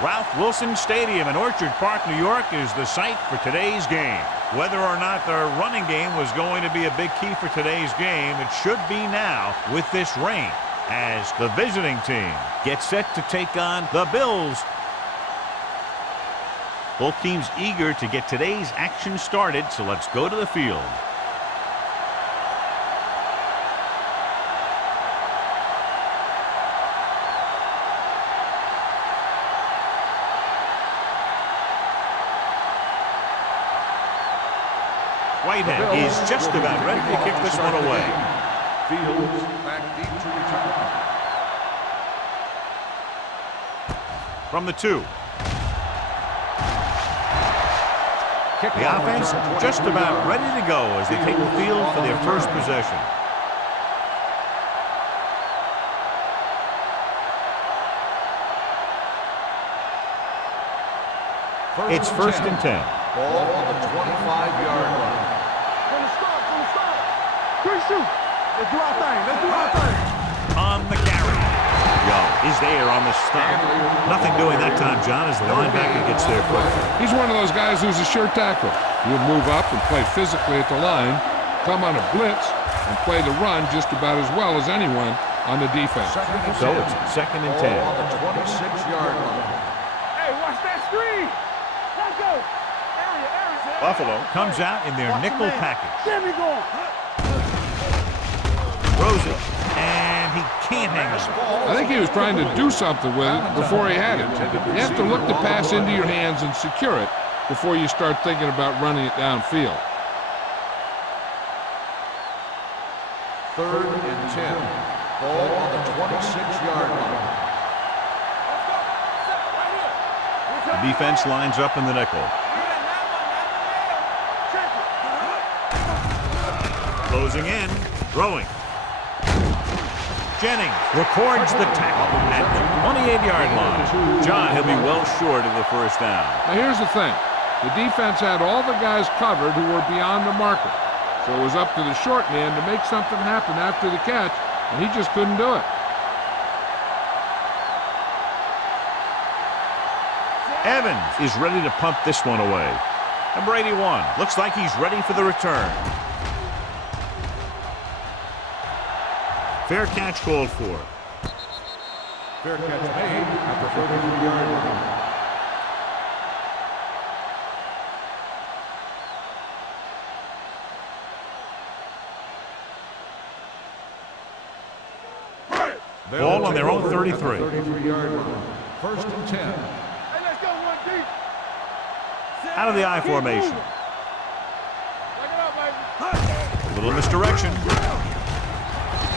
Ralph Wilson Stadium in Orchard Park, New York is the site for today's game. Whether or not their running game was going to be a big key for today's game, it should be now with this rain, as the visiting team gets set to take on the Bills. Both teams eager to get today's action started, so let's go to the field. Whitehead is just about ready to kick this one away. Fields back deep to return. From the 2. The offense just about ready to go as they take the field for their first possession. It's 1st and 10. Ball on the 25-yard line. Let's do our thing. Let's do our thing. On the carry. Young is there on the stop. Nothing doing that time, John, as the linebacker gets there quick. He's one of those guys who's a sure tackle. He'll move up and play physically at the line, come on a blitz, and play the run just about as well as anyone on the defense. So it's 2nd and 10. Ball on the 26-yard line. Hey, watch that screen. Let's go. Buffalo comes out in their nickel package. Get me going. Throws it, and he can't hang it. I think he was trying to do something with it before he had it. You have to look the pass into your hands and secure it before you start thinking about running it downfield. 3rd and 10. Ball on the 26-yard line. The defense lines up in the nickel. Closing in, throwing. Jennings records the tackle at the 28-yard line. John, he'll be well short of the first down. Now here's the thing. The defense had all the guys covered who were beyond the marker. So it was up to the short man to make something happen after the catch, and he just couldn't do it. Evans is ready to punt this one away. Number 81 looks like he's ready for the return. Fair catch called for. Fair catch made at the 33-yard line. Ball on their own 33. 33-yard line. 1st and 10. Hey, let's go one deep. Out of the I formation. Back it up, baby. A little misdirection.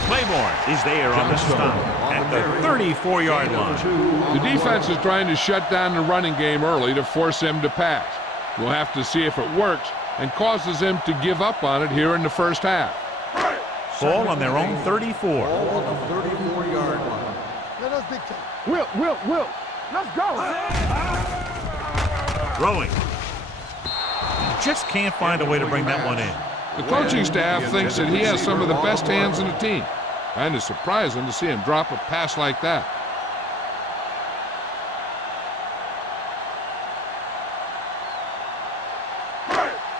Claiborne is there on the stop at the 34-yard line. The defense is trying to shut down the running game early to force him to pass. We'll have to see if it works and causes him to give up on it here in the first half. Ball on their own 34. Ball on the 34-yard line. Let us dictate. Will. Let's go. Throwing. Just can't find a way to bring that one in. The coaching staff thinks that he has some of the best hands in the team. Kind of surprising to see him drop a pass like that.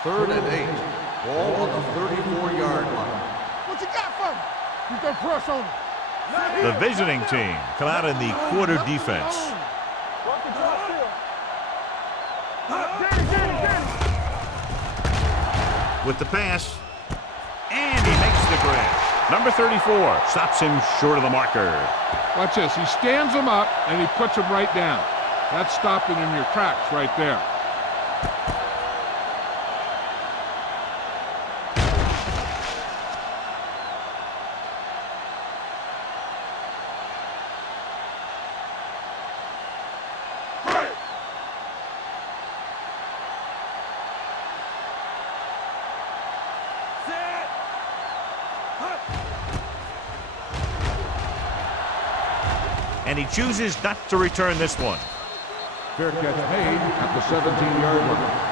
Third and 8. Ball on the 34-yard line. What you got for me? You can press on me. The visiting team come out in the quarter defense. With the pass, and he makes the grab. Number 34 stops him short of the marker. Watch this. He stands him up, and he puts him right down. That's stopping in your tracks right there. And he chooses not to return this one. Fair catch made at the 17-yard line.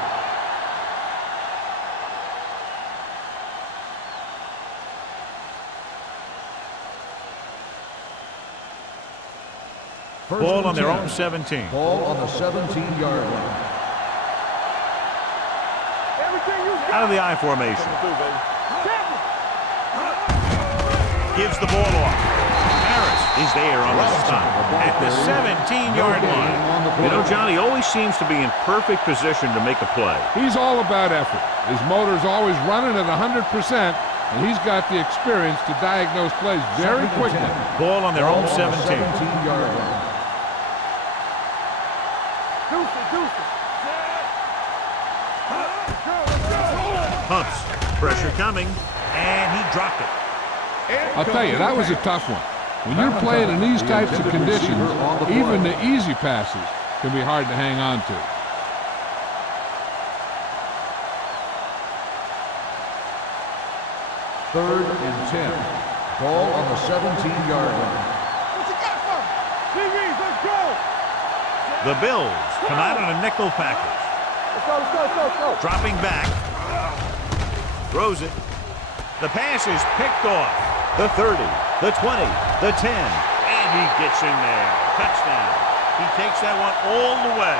Ball on their own 17. Ball on the 17-yard line. Out of the I formation. Gives the ball off. Harris is there on the stop at the 17-yard line. You know, Johnny always seems to be in perfect position to make a play. He's all about effort. His motor's always running at 100%, and he's got the experience to diagnose plays very quickly. Ball on their own 17. 17-yard line. Pumps. Pressure coming, and he dropped it. I'll tell you, that was a tough one. When you're playing in these types of conditions, even the easy passes can be hard to hang on to. Third and 10. Ball on the 17-yard line. What you got for me? Let's go. The Bills come out in a nickel package. Let's go. Dropping back. Throws it. The pass is picked off. The 30, the 20, the 10, and he gets in there. Touchdown. He takes that one all the way.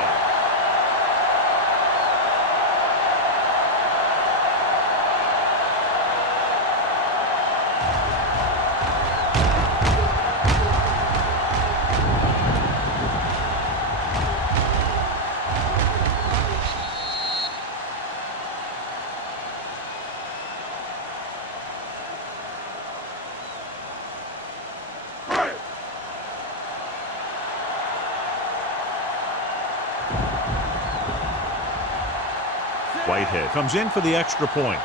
Whitehead comes in for the extra point.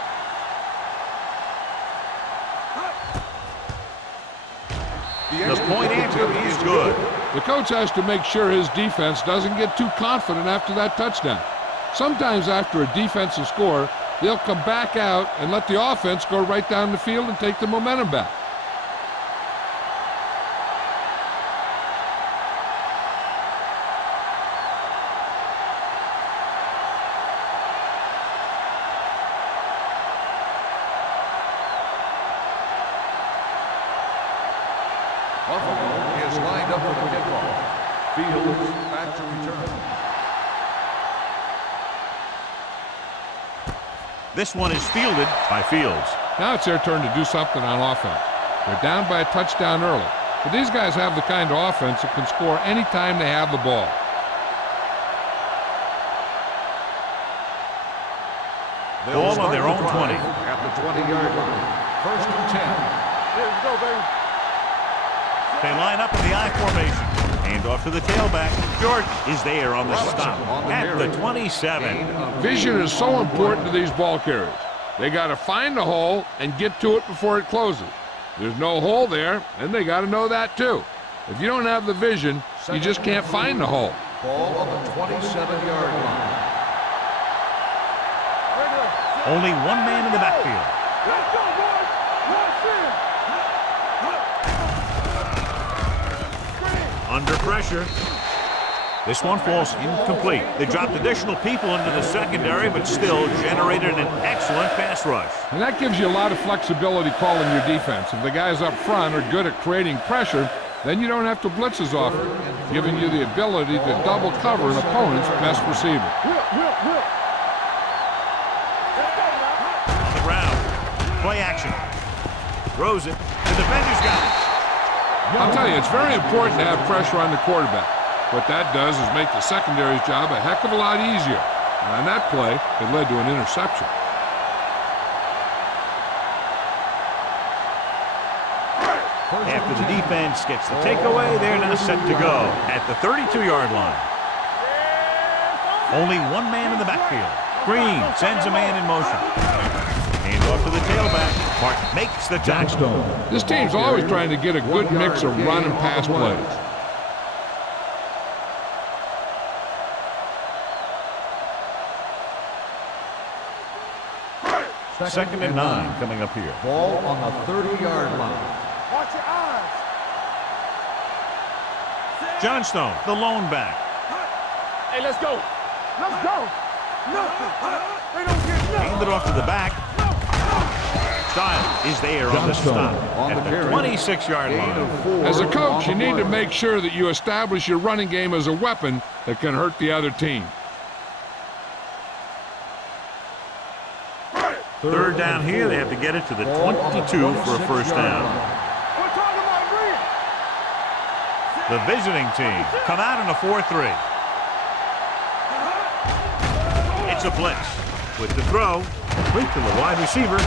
The point answer is good. The coach has to make sure his defense doesn't get too confident after that touchdown. Sometimes after a defensive score, they'll come back out and let the offense go right down the field and take the momentum back. Buffalo is lined up for the kickoff. Fields back to return. This one is fielded by Fields. Now it's their turn to do something on offense. They're down by a touchdown early, but these guys have the kind of offense that can score anytime they have the ball. Ball on their own 20. At the 20-yard line. First and 10. Let's go, baby. They line up in the I formation. Hand off to the tailback. Jordan is there on the stop at the 27. Vision is so important to these ball carriers. They got to find the hole and get to it before it closes. There's no hole there, and they got to know that too. If you don't have the vision, you just can't find the hole. Ball on the 27-yard line. Only one man in the backfield. Let's go, boys. Let's in. Under pressure. This one falls incomplete. They dropped additional people into the secondary, but still generated an excellent pass rush. And that gives you a lot of flexibility calling your defense. If the guys up front are good at creating pressure, then you don't have to blitz as often, giving you the ability to double cover an opponent's best receiver. On the ground. Play action. Throws it. The defender's got it. I'll tell you, it's very important to have pressure on the quarterback. What that does is make the secondary's job a heck of a lot easier. And on that play, it led to an interception. After the defense gets the takeaway, they're now set to go at the 32-yard line. Only one man in the backfield. Green sends a man in motion. Hand off to the tailback. Mark makes the tackle. This team's always trying to get a good mix of run and pass plays. Second and 9 coming up here. Ball on the 30-yard line. Watch your eyes. Johnstone, the lone back. Hey, let's go. Let's go. Nothing. They don't get nothing. Hand it off to the back. Stiles is there on the stop at the 26-yard line. As a coach, you need to make sure that you establish your running game as a weapon that can hurt the other team. Third down here, they have to get it to the 22 for a first down. The visiting team come out in a 4-3. It's a blitz with the throw, complete to the wide receiver.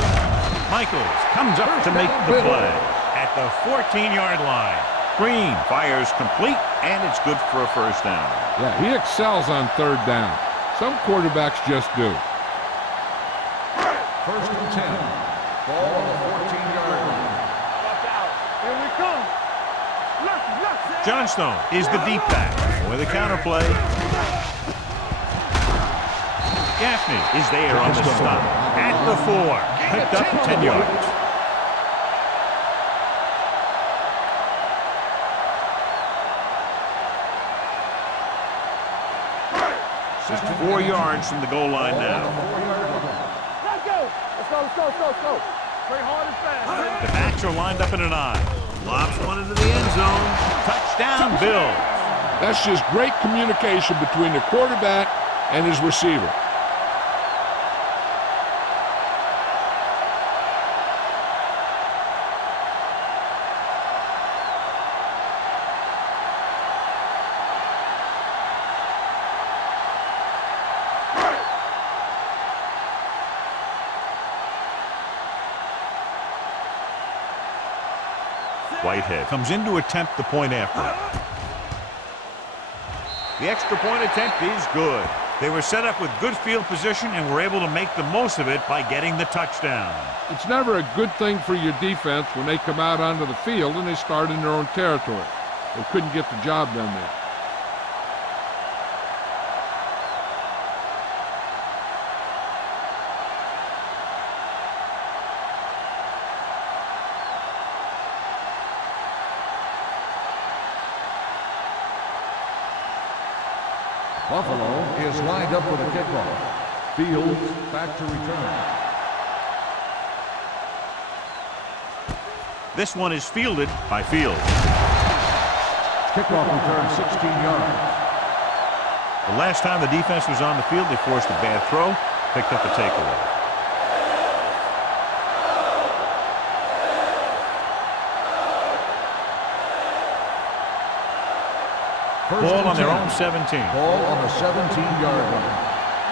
Michaels comes up to make the play at the 14-yard line. Green fires complete, and it's good for a first down. Yeah, he excels on third down. Some quarterbacks just do. First and 10. Ball on the 14-yard line. Here we come. Johnstone is the deep back with a counter play. Gaffney is there on the stop at the 4. Picked up 10 yards. Just 4 yards from the goal line now. Let's go. Let's go. Play hard and fast. The backs are lined up in an I. Lobs one into the end zone. Touchdown, Bills. That's just great communication between the quarterback and his receiver. Whitehead comes in to attempt the point after. The extra point attempt is good. They were set up with good field position and were able to make the most of it by getting the touchdown. It's never a good thing for your defense when they come out onto the field and they start in their own territory. They couldn't get the job done there. Buffalo is lined up for the kickoff. Fields back to return. This one is fielded by Fields. Kickoff return 16 yards. The last time the defense was on the field, they forced a bad throw, picked up a takeaway. Ball on their own 17. Ball on the 17-yard line.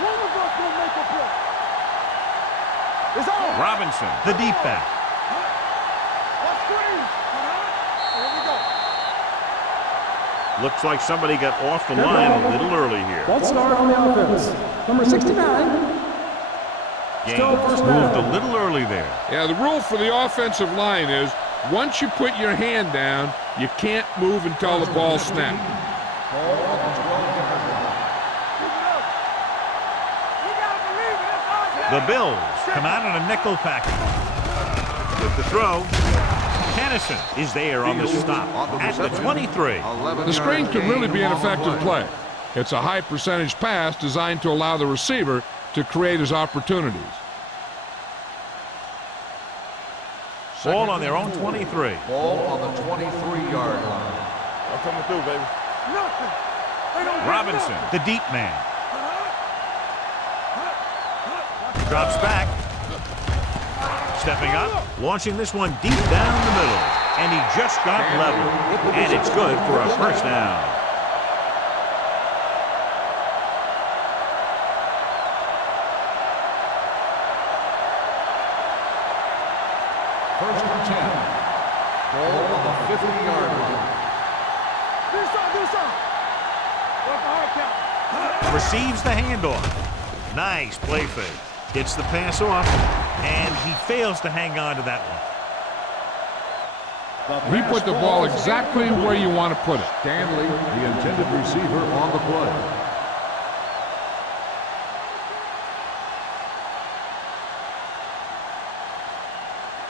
One of us will make a play. It's on. Robinson, the deep back. Let's screen. Here we go. Looks like somebody got off the line a little early here. False start on the offense. Number 69. Gaines moved a little early there. Yeah, the rule for the offensive line is once you put your hand down, you can't move until the ball snaps. Ball on the 12-yard line. The Bills come out in a nickel package. With the throw, Kennison is there on the stop at the 23. The screen can really be an effective play. It's a high percentage pass designed to allow the receiver to create his opportunities. Ball on their own 23. Ball on the 23-yard line. What's coming through, baby? Nothing. Robinson, the deep man. Drops back. Stepping up, launching this one deep down the middle. And he just got level. And it's good for a first down. First and 10. Ball on the 50-yard line. Do some. Work the hard count. Receives the handoff. Nice play fake. Gets the pass off, and he fails to hang on to that one. He put the ball exactly where you want to put it. Stanley, the intended receiver, on the play.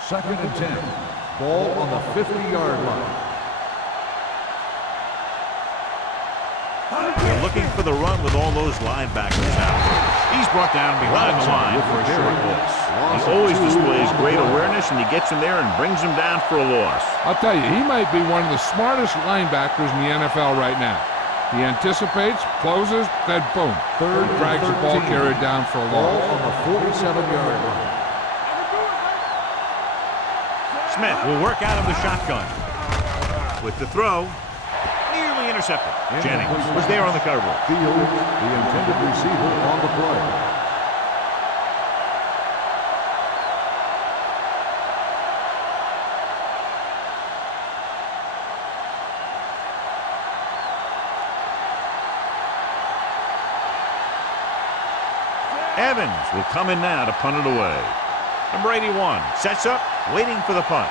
Second and 10. Ball on the 50-yard line. They're looking for the run with all those linebackers out. He's brought down behind the line for a short loss. He always displays great awareness, and he gets him there and brings him down for a loss. I'll tell you, he might be one of the smartest linebackers in the NFL right now. He anticipates, closes, then boom, drags the ball carrier down for a loss. On the 47-yard line. Smith will work out of the shotgun. With the throw, nearly intercepted. Jennings was there on the cover. Fields, the intended receiver on the play. Evans will come in now to punt it away. Number 81 sets up, waiting for the punt.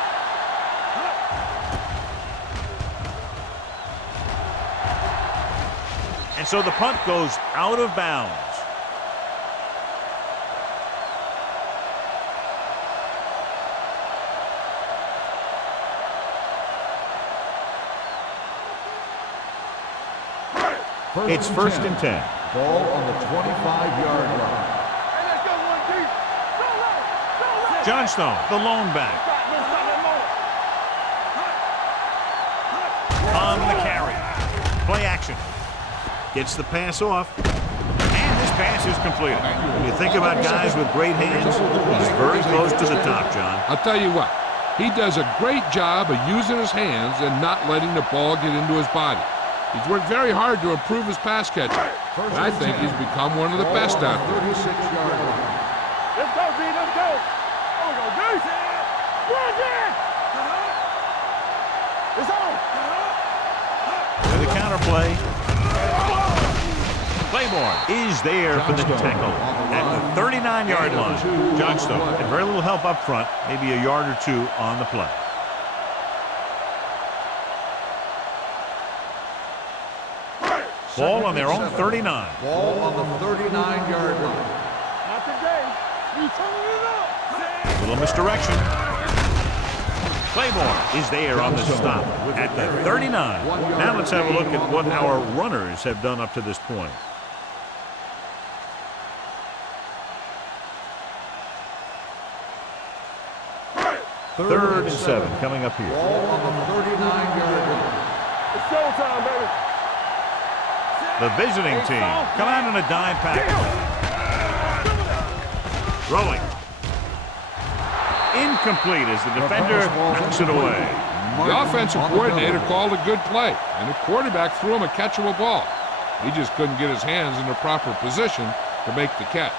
And so the punt goes out of bounds. It's first and 10. Ball on the 25-yard line. Johnstone, the lone back. On the carry. Play action. Gets the pass off. And this pass is completed. When you think about guys with great hands, he's very close to the top, John. I'll tell you what, he does a great job of using his hands and not letting the ball get into his body. He's worked very hard to improve his pass catching, and I think he's become one of the best out there. 36-yard line. Let's go, B, let's go. Oh, go, D. Run it! It's on. With the counter play. Claiborne is there for the tackle at the 39-yard line. Johnstone had very little help up front, maybe a yard or two on the play. Ball on their own 39. Ball on the 39-yard line. Not today. You turn it up. Little misdirection. Claiborne is there on the stop at the 39. Now let's have a look at what our runners have done up to this point. Third and 7 coming up here. Ball on the 39-yard line. It's showtime, baby. The visiting team come out in a dime package. Throwing. Incomplete as the defender knocks it away. The offensive coordinator called a good play, and the quarterback threw him a catchable ball. He just couldn't get his hands in the proper position to make the catch.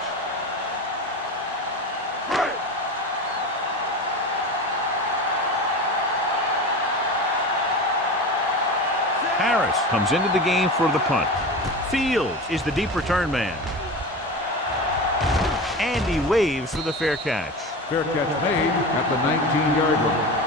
Harris comes into the game for the punt. Fields is the deep return man. And he waves for the fair catch. Fair catch made at the 19-yard line.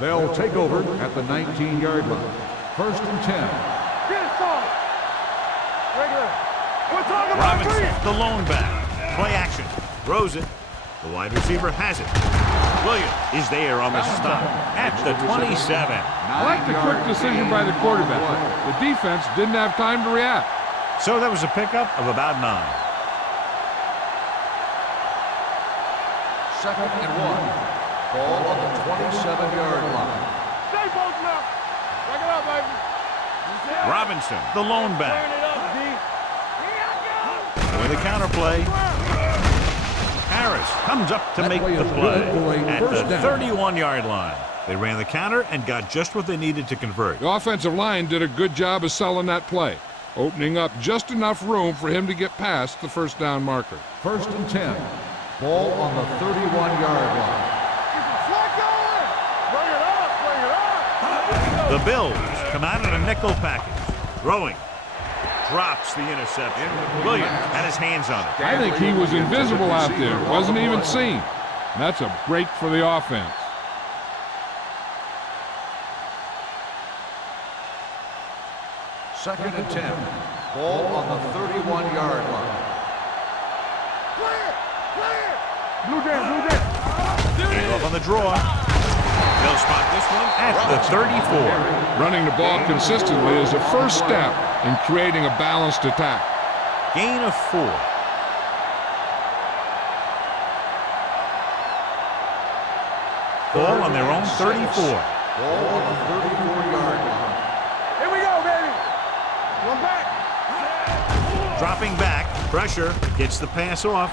They'll take over at the 19-yard line. First and 10. Get it started. Regular. We're talking about Robinson, the lone back. Play action. Throws it. The wide receiver has it. Williams is there on the stop at the 27. I like the quick decision by the quarterback. The defense didn't have time to react. So that was a pickup of about 9. Second and 1. Ball on the 27-yard line. Stay posted up. Break it up, baby. Robinson, the lone Turn back. it up, D. With a counter play. Harris comes up to make the play at the 31-yard line. They ran the counter and got just what they needed to convert. The offensive line did a good job of selling that play, opening up just enough room for him to get past the first down marker. First and 10. Ball on the 31-yard line. Bring it up, bring it up. The Bills come out in a nickel package. Throwing. Drops the interception. Williams had his hands on it. I think he was invisible out there, wasn't even seen. And that's a break for the offense. Second and 10. Ball on the 31-yard line. Clear, clear. Blue jam, blue jam. Hand off on the draw. They'll spot this one at the 34. Running the ball consistently is a first step in creating a balanced attack. Gain of 4. Ball on their own 34. Ball on the 34-yard line. Here we go, baby. One back. Dropping back, pressure, gets the pass off,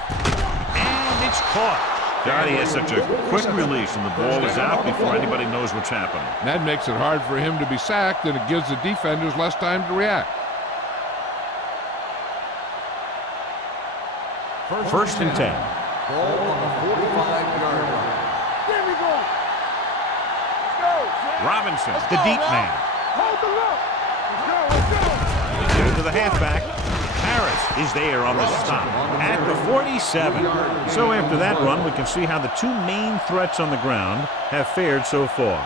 and it's caught. God, he has such a quick release, and the ball is out before anybody knows what's happening. That makes it hard for him to be sacked, and it gives the defenders less time to react. First and 10. Ball on the 45-yard line. There we go. Let's go. Robinson, the deep man. Hold the look. Let's go. Give it to the halfback. Harris is there on the stop at the 47. So after that run, we can see how the two main threats on the ground have fared so far.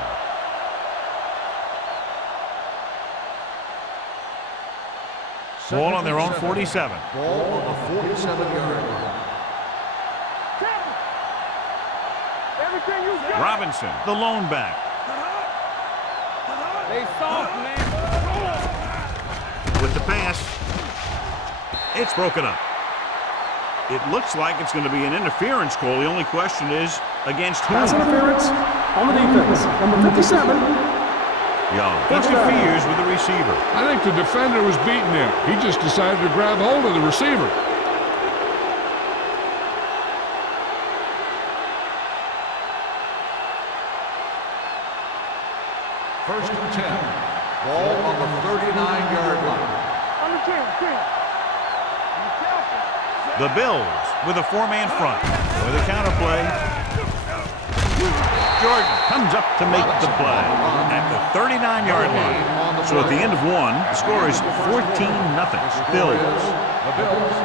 Ball on their own 47. Ball on the 47-yard line. Everything you got. Robinson, the lone back. They soft, man. With the pass, it's broken up. It looks like it's going to be an interference call. The only question is, against whom? Pass interference on the defense. Number 57. Young interferes with the receiver. I think the defender was beaten there. He just decided to grab hold of the receiver. First and 10. Ball on the 39-yard line. On the 10. The Bills with a four-man front. With a counter play. Jordan comes up to make the play at the 39-yard line. So at the end of one, the score is 14-0. Bills. The Bills,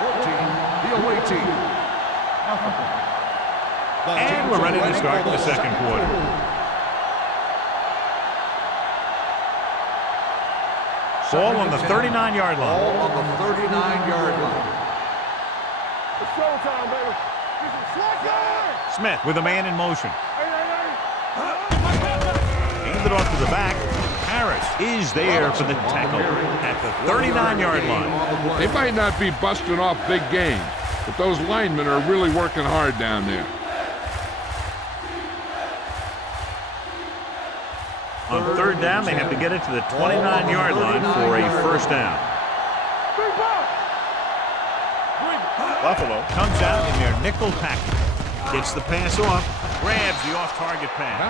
14, the away team. And we're ready to start the second quarter. Ball on the 39-yard line. Ball on the 39-yard line. It's showtime, baby. This is slack. Smith with a man in motion. Aimed it off to the back. Harris is there for the tackle at the 39-yard line. They might not be busting off big games, but those linemen are really working hard down there. On third down, they have to get it to the 29-yard line for a first down. Buffalo comes out in their nickel package. Gets the pass off, grabs the off-target pass.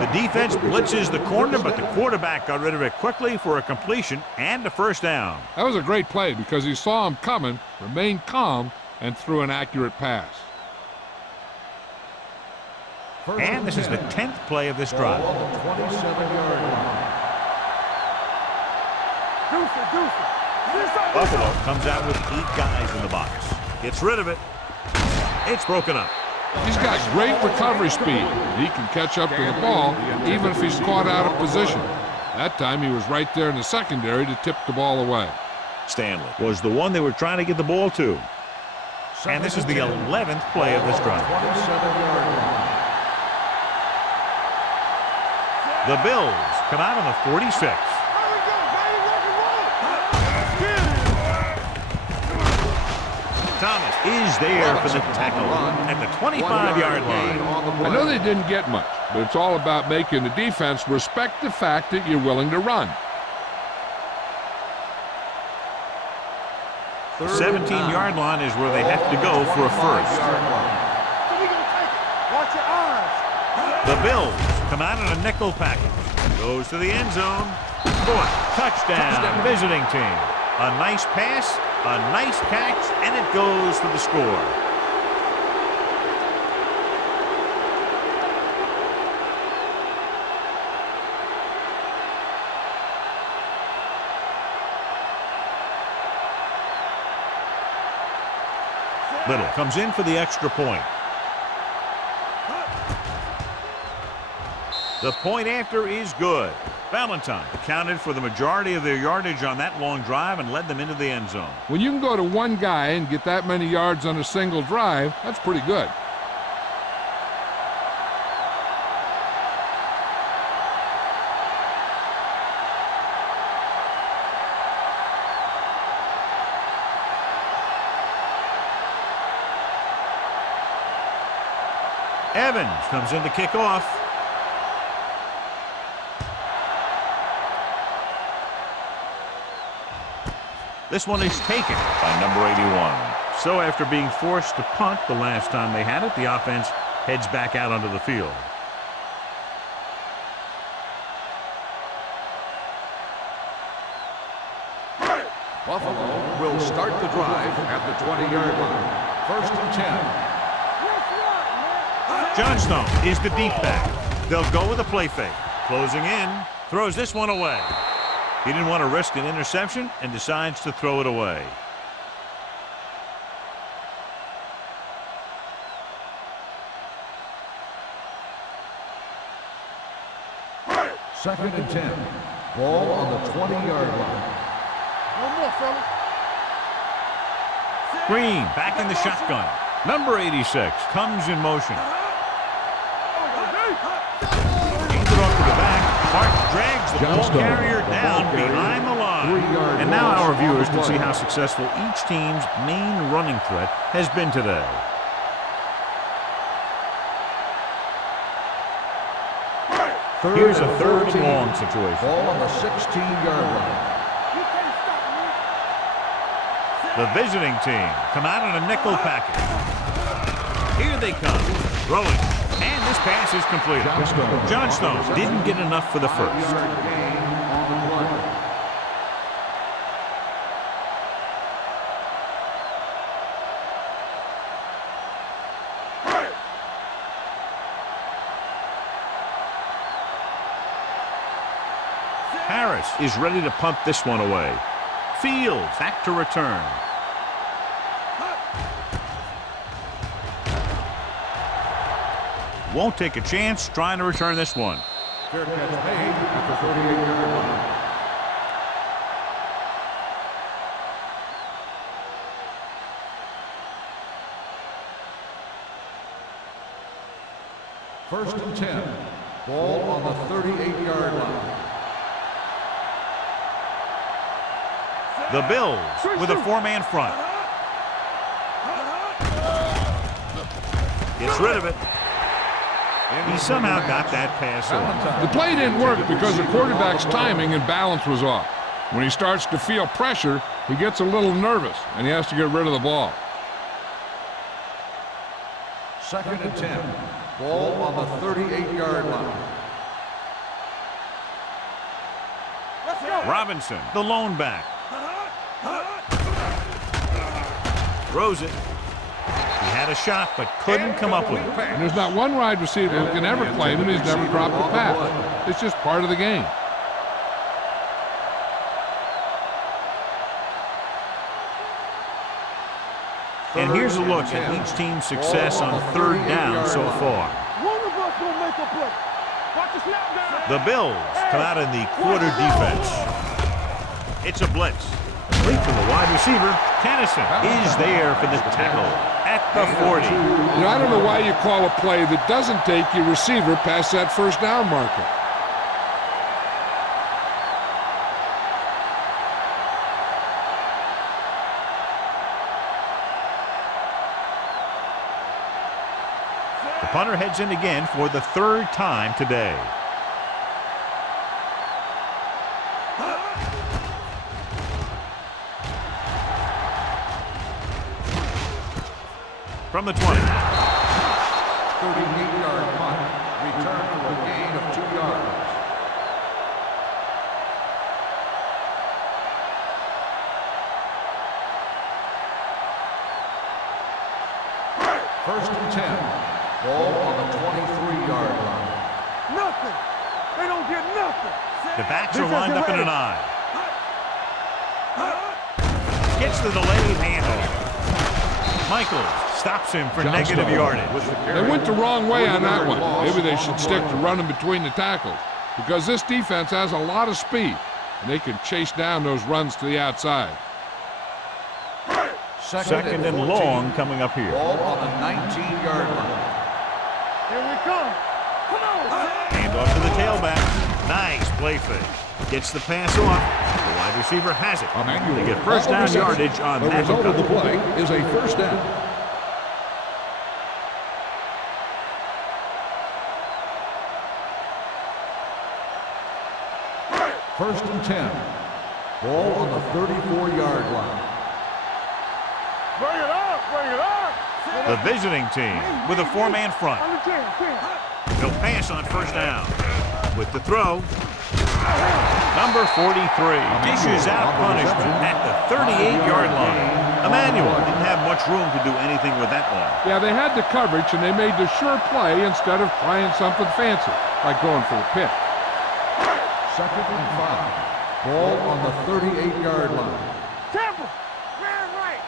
The defense blitzes the corner, but the quarterback got rid of it quickly for a completion and a first down. That was a great play because he saw him coming, remained calm, and threw an accurate pass. And this is the 10th play of this drive. Ball on the 27-yard line. Buffalo comes out with 8 guys in the box. Gets rid of it. It's broken up. He's got great recovery speed. He can catch up to the ball even if he's caught out of position. That time he was right there in the secondary to tip the ball away. Stanley was the one they were trying to get the ball to. And this is the 11th play of this drive. 27-yard line. The Bills come out on the 46. Thomas is there for the tackle at the 25-yard line. I know they didn't get much, but it's all about making the defense respect the fact that you're willing to run. The 17-yard line is where they have to go for a first. Watch your eyes. The Bills come out in a nickel package. Goes to the end zone. Touchdown, visiting team. A nice pass, a nice catch, and it goes for the score. Little comes in for the extra point. The point after is good. Valentine accounted for the majority of their yardage on that long drive and led them into the end zone. When you can go to one guy and get that many yards on a single drive, that's pretty good. Evans comes in to kick off. This one is taken by number 81. So after being forced to punt the last time they had it, the offense heads back out onto the field. Buffalo will start the drive at the 20-yard line. 1st and 10. Johnstone is the deep back. They'll go with a play fake. Closing in, throws this one away. He didn't want to risk an interception and decides to throw it away. Second and 10. Ball on the 20-yard line. One more, fella. Green back in the shotgun. Number 86 comes in motion. Hands it off to the back. Hart drags the ball carrier down behind the line. And now our viewers can see how successful each team's main running threat has been today. Here's a 3rd and long situation. Ball on the 16-yard line. The visiting team come out in a nickel package. Here they come. Throwing. And this pass is completed. Johnstone didn't get enough for the first. Harris is ready to punt this one away. Fields back to return. Won't take a chance trying to return this one. Fair catch made at the 38-yard line. First and 10. Ball on the 38-yard line. The Bills with a 4-man front. Gets rid of it. He somehow got that pass off. The play didn't work because the quarterback's timing and balance was off. When he starts to feel pressure, he gets a little nervous, and he has to get rid of the ball. Second and 10. Ball on the 38-yard line. Robinson, the lone back. Throws it. He had a shot, but couldn't come up with it. And there's not one wide receiver who can ever claim him. He's never dropped a pass. It's just part of the game. And here's a look at each team's success on 3rd down so far. One of us will make a play. Watch the snap down. The Bills come out in the quarter defense. It's a blitz. Complete to the wide receiver. Tennyson is there for the tackle at the 40. You know, I don't know why you call a play that doesn't take your receiver past that 1st down marker. The punter heads in again for the 3rd time today. From the 20. 38-yard punt. Return for a gain of 2 yards. First and 10. Ball on the 23-yard line. Nothing. They don't get nothing. The backs are lined up in an eye. Gets the delayed handoff. Michaels stops him for negative yardage. They went the wrong way on that one. Maybe they should stick to running between the tackles, because this defense has a lot of speed, and they can chase down those runs to the outside. Second and long coming up here. Ball on the 19-yard line. Here we come. Come on. Hand off to the tailback. Nice play fake. Gets the pass off. The wide receiver has it. They get 1st down yardage on that. The result of the play is a 1st down. First and 10. Ball on the 34-yard line. Bring it up, bring it up. The visiting team with a four-man front. On the 10, 10. He'll pass on first down. With the throw, number 43 dishes out punishment at the 38-yard line. Emmanuel didn't have much room to do anything with that one. Yeah, they had the coverage, and they made the sure play instead of trying something fancy, like going for a pick. Second and 5. Ball on the 38-yard line. Temple. Man right.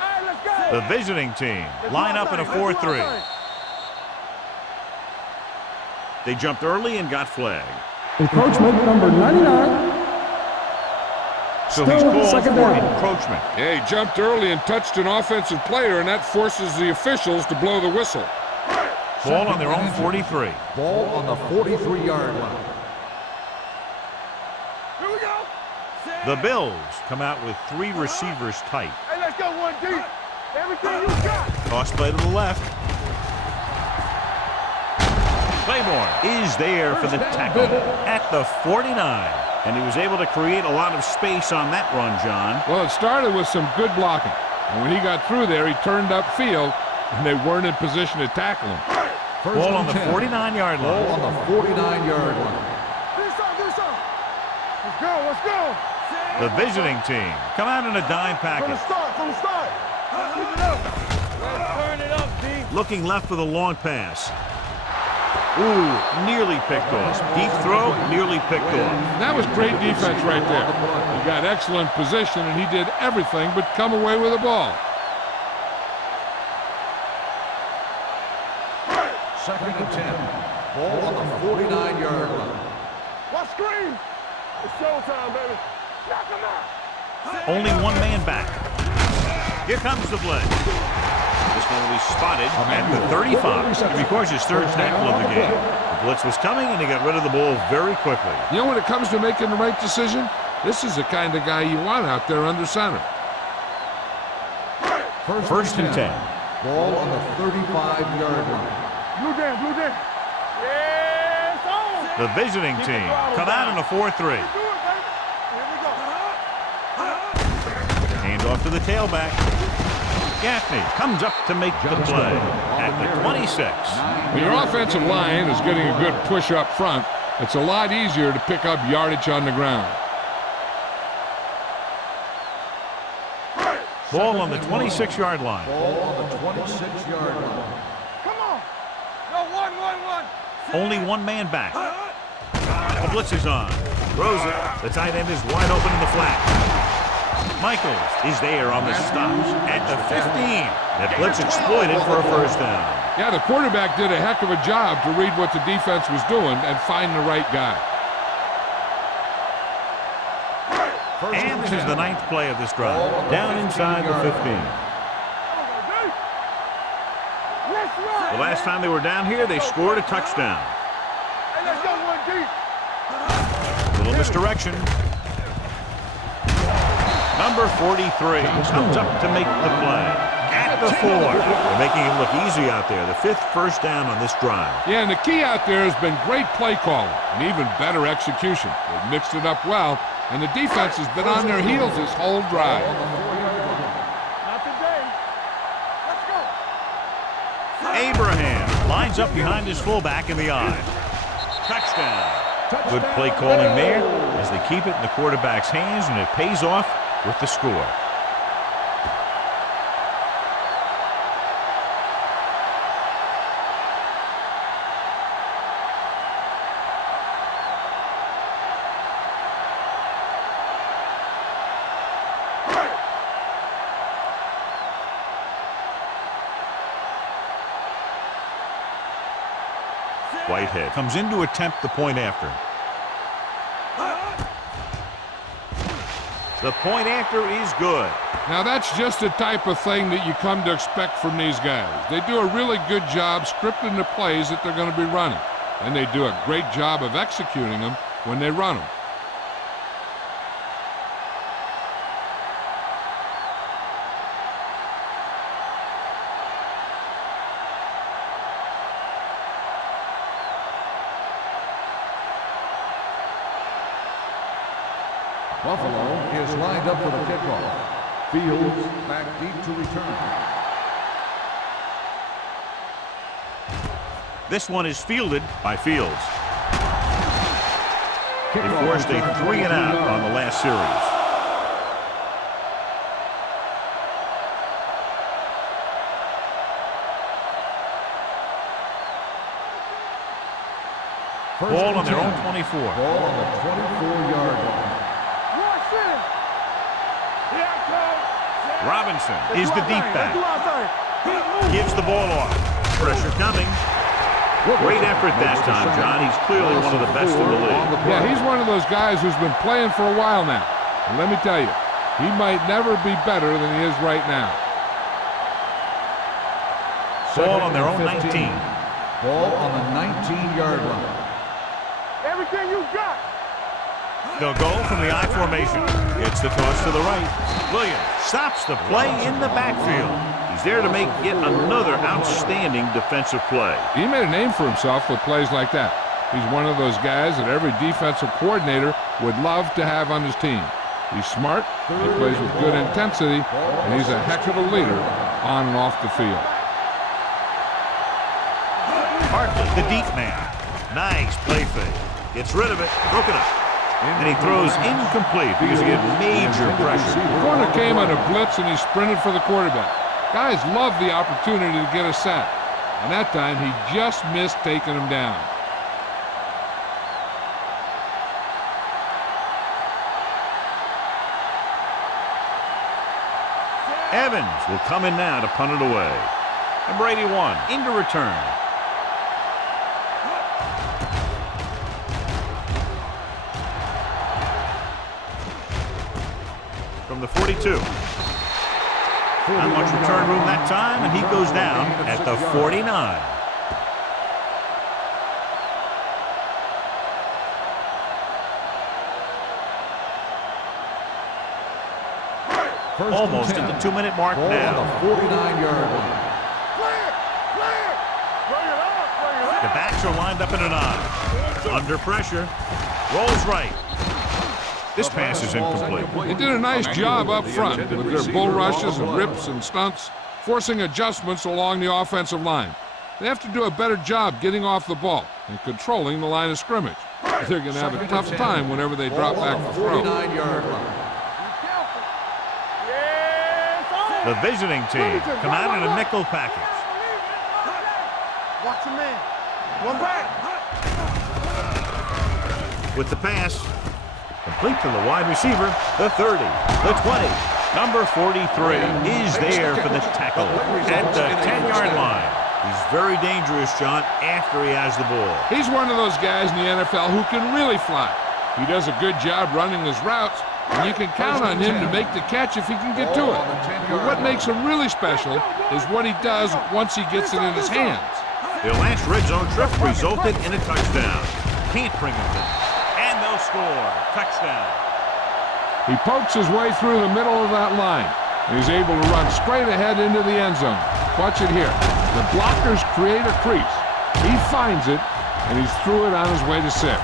All right, let's go. The visiting team line up in a 4-3. They jumped early and got flagged. Encroachment number 99. So he's Still called second for down. encroachment. Yeah, he jumped early and touched an offensive player, and that forces the officials to blow the whistle. Ball on their own 43. Ball on the 43-yard line. Here we go. The Bills come out with 3 receivers tight. Hey, let's go one deep. Everything you got. Toss play to the left. Claiborne is there for the tackle at the 49. And he was able to create a lot of space on that run, John. Well, it started with some good blocking. And when he got through there, he turned upfield, and they weren't in position to tackle him. First Ball and on the 10. 49-yard Ball line. on the 49-yard line. Do something. Let's go, let's go. The visiting team come out in a dime From the package. start, from the start. Keep it up. Let's turn it up, D. Looking left for the long pass. Ooh, nearly picked off. Deep throw, nearly picked off. That was great defense right there. He got excellent position, and he did everything but come away with the ball. Second and 10. Ball on the 49-yard line. What screen? It's showtime, baby. Knock him out. Only one man back. Here comes the blitz. This one will be spotted at the 35. And because his third tackle of the game. The blitz was coming, and he got rid of the ball very quickly. You know, when it comes to making the right decision, this is the kind of guy you want out there under center. First and 10. Ball on the 35-yard line. Blue down. Yes, on. The visiting team come out in a 4-3. Do it, baby. Here we go. Hand off to the tailback. Gaffney comes up to make the play at the 26. When your offensive line is getting a good push up front, it's a lot easier to pick up yardage on the ground. Ball on the 26-yard line. Ball on the 26-yard line. Come on. No, one. Only one man back. The blitz is on. Throws it. The tight end is wide open in the flat. Michaels is there on the stops at the 15. That blitz exploited for a first down. Yeah, the quarterback did a heck of a job to read what the defense was doing and find the right guy. And this is the 9th play of this drive. Down inside the 15. Let's run. The last time they were down here, they scored a touchdown. Hey, let's go one deep. Little misdirection. Number 43 comes up to make the play at the 4. They're making it look easy out there. The 5th first down on this drive. Yeah, and the key out there has been great play calling and even better execution. They've mixed it up well, and the defense has been on their heels this whole drive. Not today. Let's go. Abraham lines up behind his fullback in the eye. Touchdown. Good play calling there as they keep it in the quarterback's hands, and it pays off with the score. Whitehead comes in to attempt the point after. The point after is good. Now, that's just the type of thing that you come to expect from these guys. They do a really good job scripting the plays that they're going to be running, and they do a great job of executing them when they run them. Buffalo is lined up for the kickoff. Fields back deep to return. This one is fielded by Fields. They Kickoff forced a 3-and-out on the last series. Ball on their own 24. Ball on the 24-yard line. Robinson is the deep back. Gives the ball off. Pressure coming. Great effort that time, John. He's clearly one of the best in the league. Yeah, he's one of those guys who's been playing for a while now. And let me tell you, he might never be better than he is right now. Ball on their own 19. Ball on the 19-yard line. Everything you got. They'll go from the I formation. Gets the toss to the right. Williams stops the play in the backfield. He's there to make yet another outstanding defensive play. He made a name for himself with plays like that. He's one of those guys that every defensive coordinator would love to have on his team. He's smart, he plays with good intensity, and he's a heck of a leader on and off the field. Hartley, the deep man. Nice play fake. Gets rid of it, broken up. And he throws incomplete because he had major pressure. The corner came on a blitz and he sprinted for the quarterback. Guys love the opportunity to get a sack. And that time he just missed taking him down. Evans will come in now to punt it away. Number 81 into return. From the 42. Not much return room that time, and he goes down at the 49. Almost at the 2-minute mark now. On the 49-yard line. The backs are lined up in an I. Under pressure. Rolls right. This pass is incomplete. They did a nice job up front with their bull rushes and rips and stunts, forcing adjustments along the offensive line. They have to do a better job getting off the ball and controlling the line of scrimmage. They're going to have a tough time whenever they drop back for throw. 49-yard line. The visiting team come out in a nickel package. Watch your man. One back. With the pass, complete to the wide receiver, the 30, the 20. Number 43 is there for the tackle at the 10-yard line. He's very dangerous, John, after he has the ball. He's one of those guys in the NFL who can really fly. He does a good job running his routes, and you can count on him to make the catch if he can get to it. But what makes him really special is what he does once he gets it in his hands. Their last red zone trip resulted in a touchdown. Can't bring him down. And they'll score. Touchdown. He pokes his way through the middle of that line. He's able to run straight ahead into the end zone. Watch it here. The blockers create a crease. He finds it, and he's through it on his way to 6.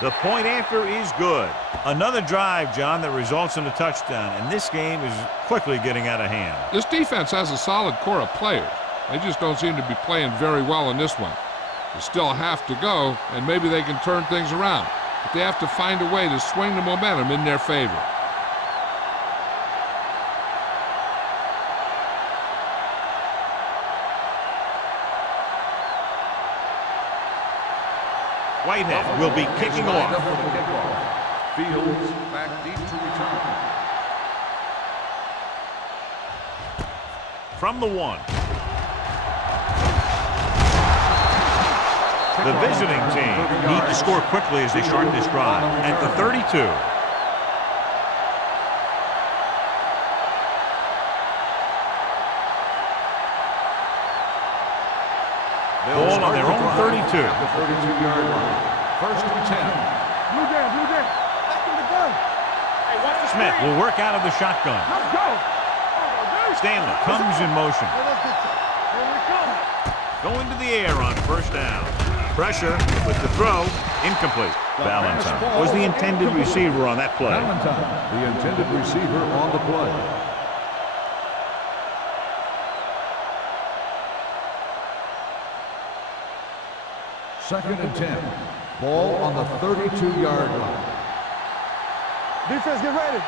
The point after is good. Another drive, John, that results in a touchdown, and this game is quickly getting out of hand. This defense has a solid core of players. They just don't seem to be playing very well in this one. They still have to go, and maybe they can turn things around. But they have to find a way to swing the momentum in their favor. Whitehead will be kicking off. Fields back deep to return. From the 1. The visiting team need to score quickly as they start this drive at the 32. Ball on their own 32. The 32-yard line. First and 10. Blue jam, blue jam. Back in the gun. Hey, watch the Smith screen. will work out of the shotgun. Let's go. Stanley comes in motion. Here we come. Going to the air on first down. Pressure with the throw. Incomplete. Valentine was the intended receiver on that play. The intended receiver on the play. Second and 10. Ball on the 32-yard line. Defense, get ready.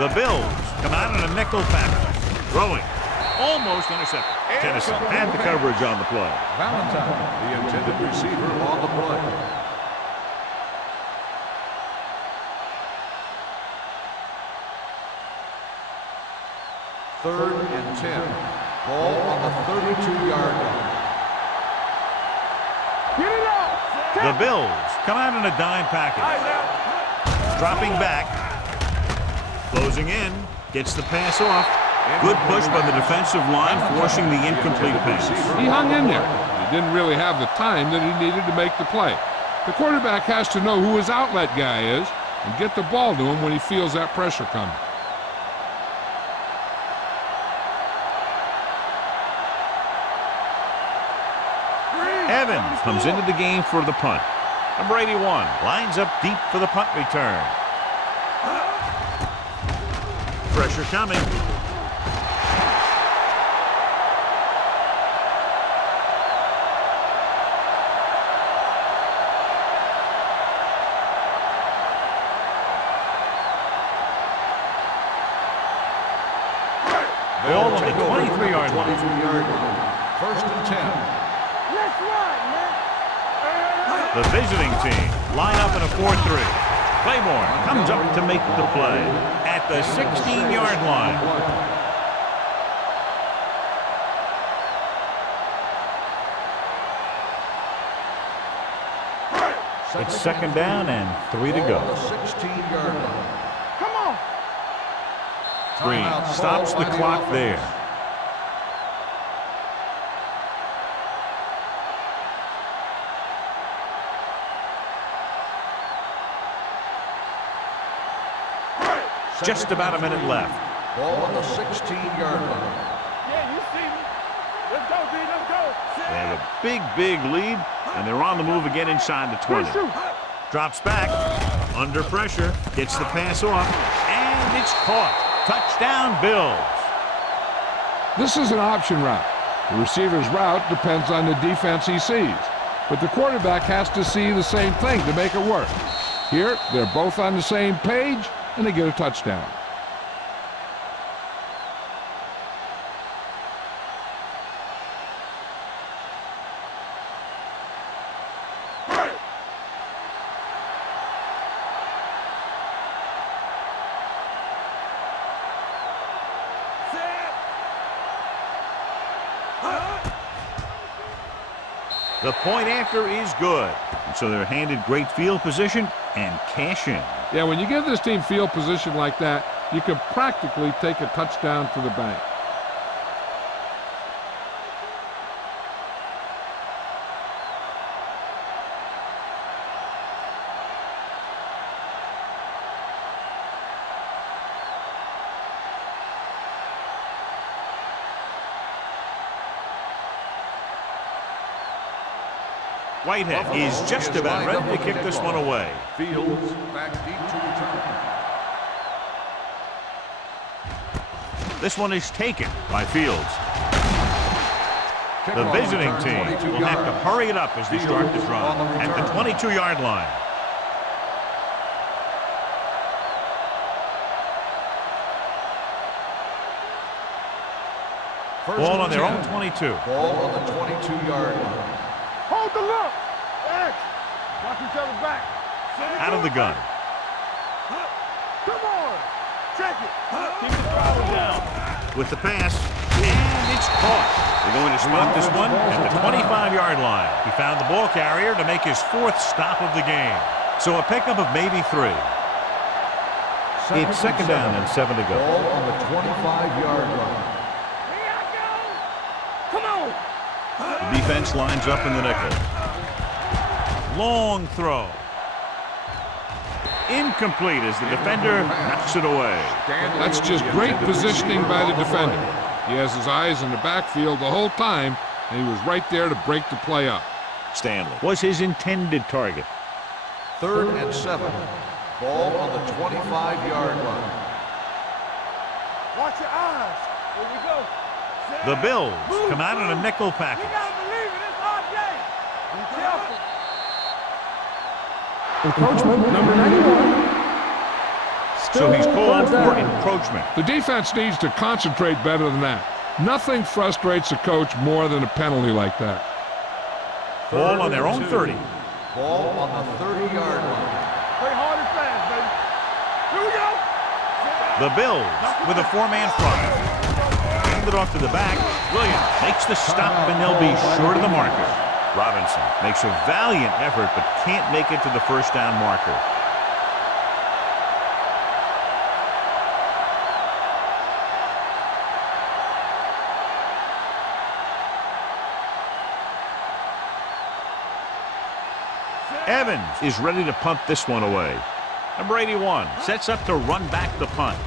The Bills come out in a nickel package. Throwing. Almost intercepted. Tennessee had the coverage on the play. Valentine, the intended receiver on the play. Third and 10. Ball on the 32-yard line. Get it out. The Bills come out in a dime package. Dropping back. Closing in. Gets the pass off. Good push by the defensive line, forcing the incomplete pass. He hung in there. He didn't really have the time that he needed to make the play. The quarterback has to know who his outlet guy is and get the ball to him when he feels that pressure coming. Evans comes into the game for the punt. Number 81 lines up deep for the punt return. Pressure coming. Ball on the 23-yard line. 23-yard line. First and 10. Let's run, man. The visiting team line up in a 4-3. Claiborne comes up to make the play at the 16-yard line. It's second down and 3 to go. 16-yard line. Come on. Green stops the clock there. Just about a minute left. Ball on the 16-yard line. Yeah, you see me. Let's go, D. Let's go. They have a big lead, and they're on the move again inside the 20. Drops back, under pressure, gets the pass off, and it's caught. Touchdown, Bills. This is an option route. The receiver's route depends on the defense he sees, but the quarterback has to see the same thing to make it work. Here, they're both on the same page, and they get a touchdown. The point after is good. And so they're handed great field position and cash in. Yeah, when you give this team field position like that, you can practically take a touchdown to the bank. Whitehead is just about ready to kick this one away. Fields back deep to return. This one is taken by Fields. The visiting team will have to hurry it up as they start the drive at the 22-yard line. Ball on their own 22. Ball on the 22-yard line. Hold the look. X. Watch each other back. Out of the gun. Come on. Check it. Keep the throttle down. With the pass, And it's caught. They're going to spot this one at the 25-yard line. He found the ball carrier to make his 4th stop of the game. So a pickup of maybe 3. It's 2nd down and 7 to go. Ball on the 25-yard line. Here I go. Come on. The defense lines up in the nickel. Long throw. Incomplete as the defender knocks it away. That's just great positioning by the defender. He has his eyes in the backfield the whole time, and he was right there to break the play up. Stanley was his intended target. 3rd and 7. Ball on the 25-yard line. Watch your eyes. Here we go. The Bills come out in a nickel package. You gotta believe it. It's our day. Be careful. Encroachment number 91. So he's called for encroachment. The defense needs to concentrate better than that. Nothing frustrates a coach more than a penalty like that. Ball on their own 30. Ball on the 30-yard line. Play hard and fast, baby. Here we go. The Bills with a 4-man front. Hand it off to the back. Williams makes the stop, and they'll be short of the marker. Robinson makes a valiant effort, but can't make it to the 1st down marker. Evans is ready to punt this one away. Number 81 sets up to run back the punt.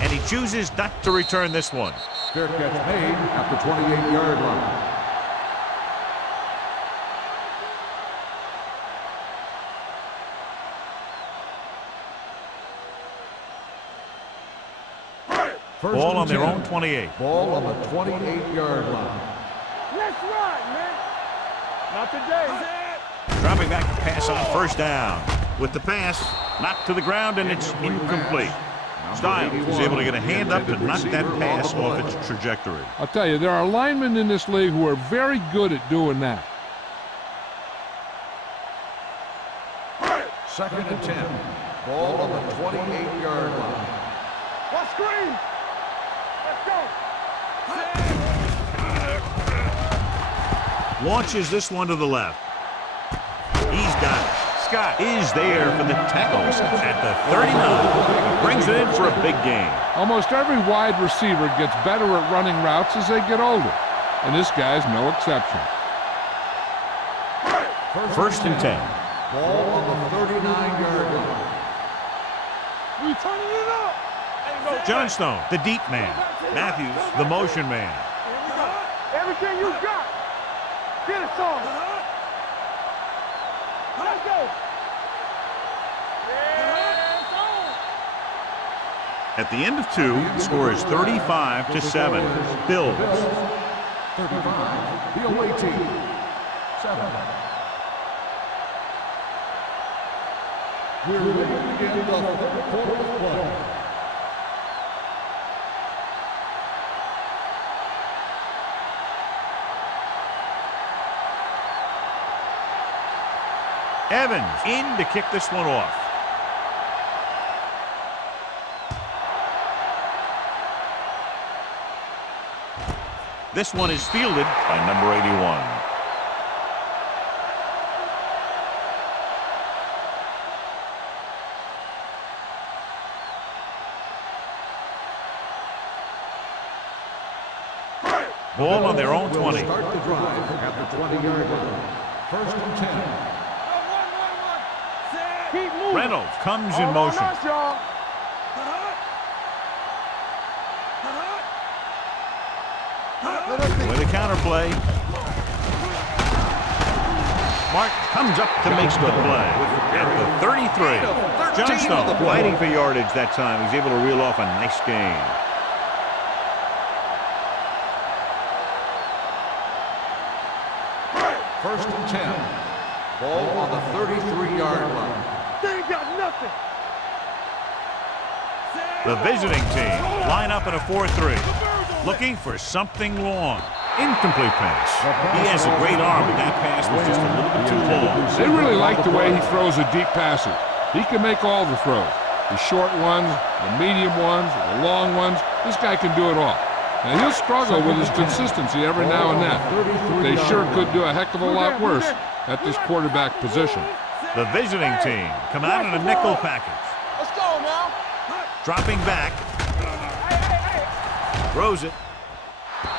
And he chooses not to return this one. Fair catch made at the 28-yard line. Ball on their own 28. Ball on the 28-yard line. Let's ride, man. Not today. Dropping back to pass on 1st down. With the pass, knocked to the ground, and it's incomplete. Styles is able to get a hand up to knock that pass off its trajectory. I'll tell you, there are linemen in this league who are very good at doing that. 2nd and 10. Ball on the 28-yard line. Watch screen. Let's go. Launches this one to the left. He's got it. Scott is there for the tackles at the 39. Brings it in for a big gain. Almost every wide receiver gets better at running routes as they get older, and this guy's no exception. 1st and 10. Ball on the 39-yard line. We turning it up. Johnstone, the deep man. Matthews, the motion man. Here we go. Everything you got. Get it on. Let's go. Yes, on. At the end of 2, the score is 35-7. Bills. 35. The away team. 7. We're ready to begin the 3rd quarter of play. Evans in to kick this one off. This one is fielded by number 81. Ball on their own 20. Start the drive at the 20-yard line. 1st and 10. Keep moving. Reynolds comes in motion. With a counterplay. Mark comes up to make the play at the 33. Johnstone fighting for yardage that time. He's able to reel off a nice gain. First and 10. Ball on the 33-yard line. They ain't got nothing. The visiting team line up in a 4-3. Looking for something long. Incomplete pass. He has a great arm, but that pass was just a little bit too long. They really like the way he throws the deep passes. He can make all the throws. the short ones, the medium ones, the long ones. This guy can do it all. Now, he'll struggle with his consistency every now and then. They sure could do a heck of a lot worse at this quarterback position. The visiting team come out in a nickel package. Let's go now. Dropping back. Throws it.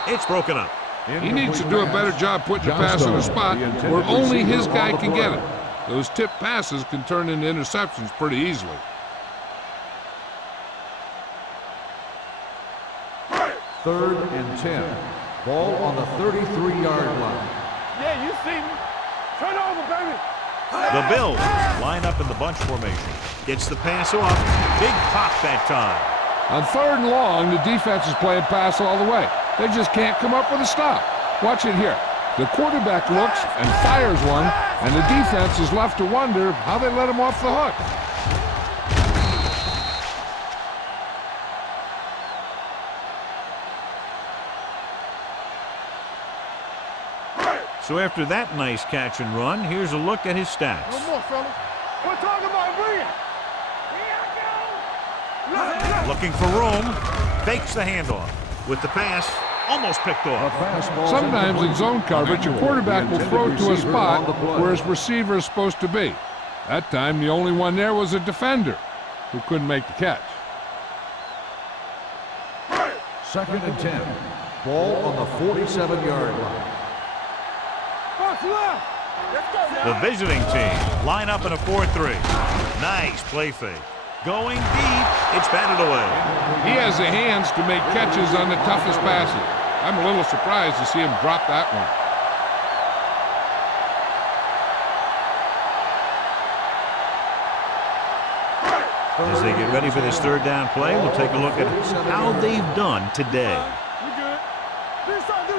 It's broken up. He needs to do a better job putting the pass in a spot where only his guy can get it. Those tip passes can turn into interceptions pretty easily. Third and 10. Ball on the 33-yard line. Yeah, you see me. Turn over, baby. The Bills line up in the bunch formation. Gets the pass off. Big pop that time. On 3rd and long, the defense is playing pass all the way. They just can't come up with a stop. Watch it here. The quarterback looks and fires one, and the defense is left to wonder how they let him off the hook. So after that nice catch and run, here's a look at his stats. No more, fellas. We're talking about bringing. Looking for room. Fakes the handoff. With the pass, almost picked off. Sometimes in zone coverage, a quarterback will throw to a spot where his receiver is supposed to be. That time, the only one there was a defender who couldn't make the catch. 2nd and 10. Ball on the 47-yard line. The visiting team line up in a 4-3. Nice play fake. Going deep, it's batted away. He has the hands to make catches on the toughest passes. I'm a little surprised to see him drop that one. As they get ready for this 3rd down play, we'll take a look at how they've done today. You good. Do something.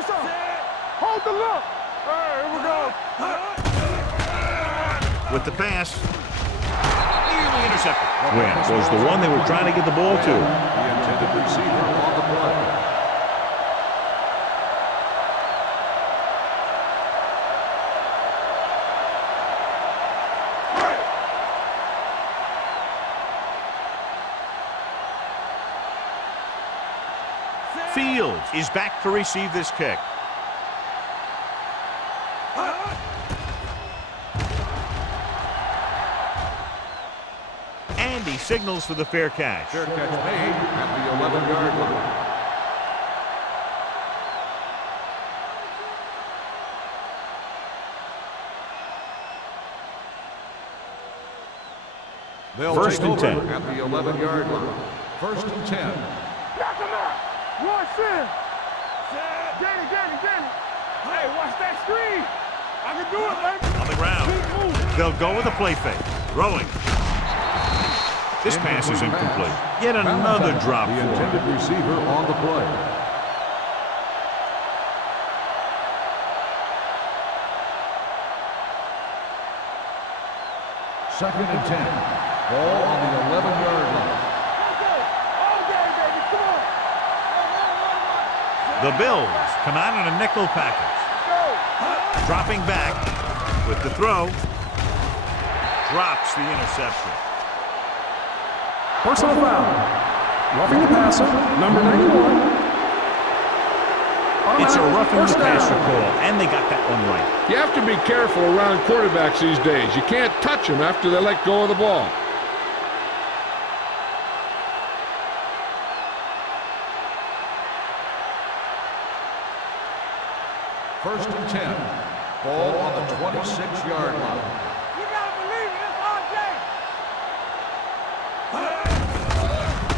Hold the look. All right, here we go. With the pass, nearly intercepted. Where was the one they were trying to get the ball to? The intended receiver on the play. Fields is back to receive this kick. And he signals for the fair catch. Fair catch made at the 11-yard line. They'll 1st and 10. at the 11-yard line. 1st and 10. Knock him out. Watch him. Get it. Hey, watch that screen. I can do it, baby. On the ground. They'll go with a play fake. Throwing. This pass is incomplete. Yet another drop The for him. intended receiver on the play. Second and 10. Ball on the 11-yard line. The Bills come out in a nickel package. Dropping back with the throw. Drops the interception. Personal foul. Roughing the passer, number 91. It's a roughing the First down. passer call, and they got that one right. You have to be careful around quarterbacks these days. You can't touch them after they let go of the ball. First and 10. Ball on the 26-yard line. You gotta believe it. It's RJ.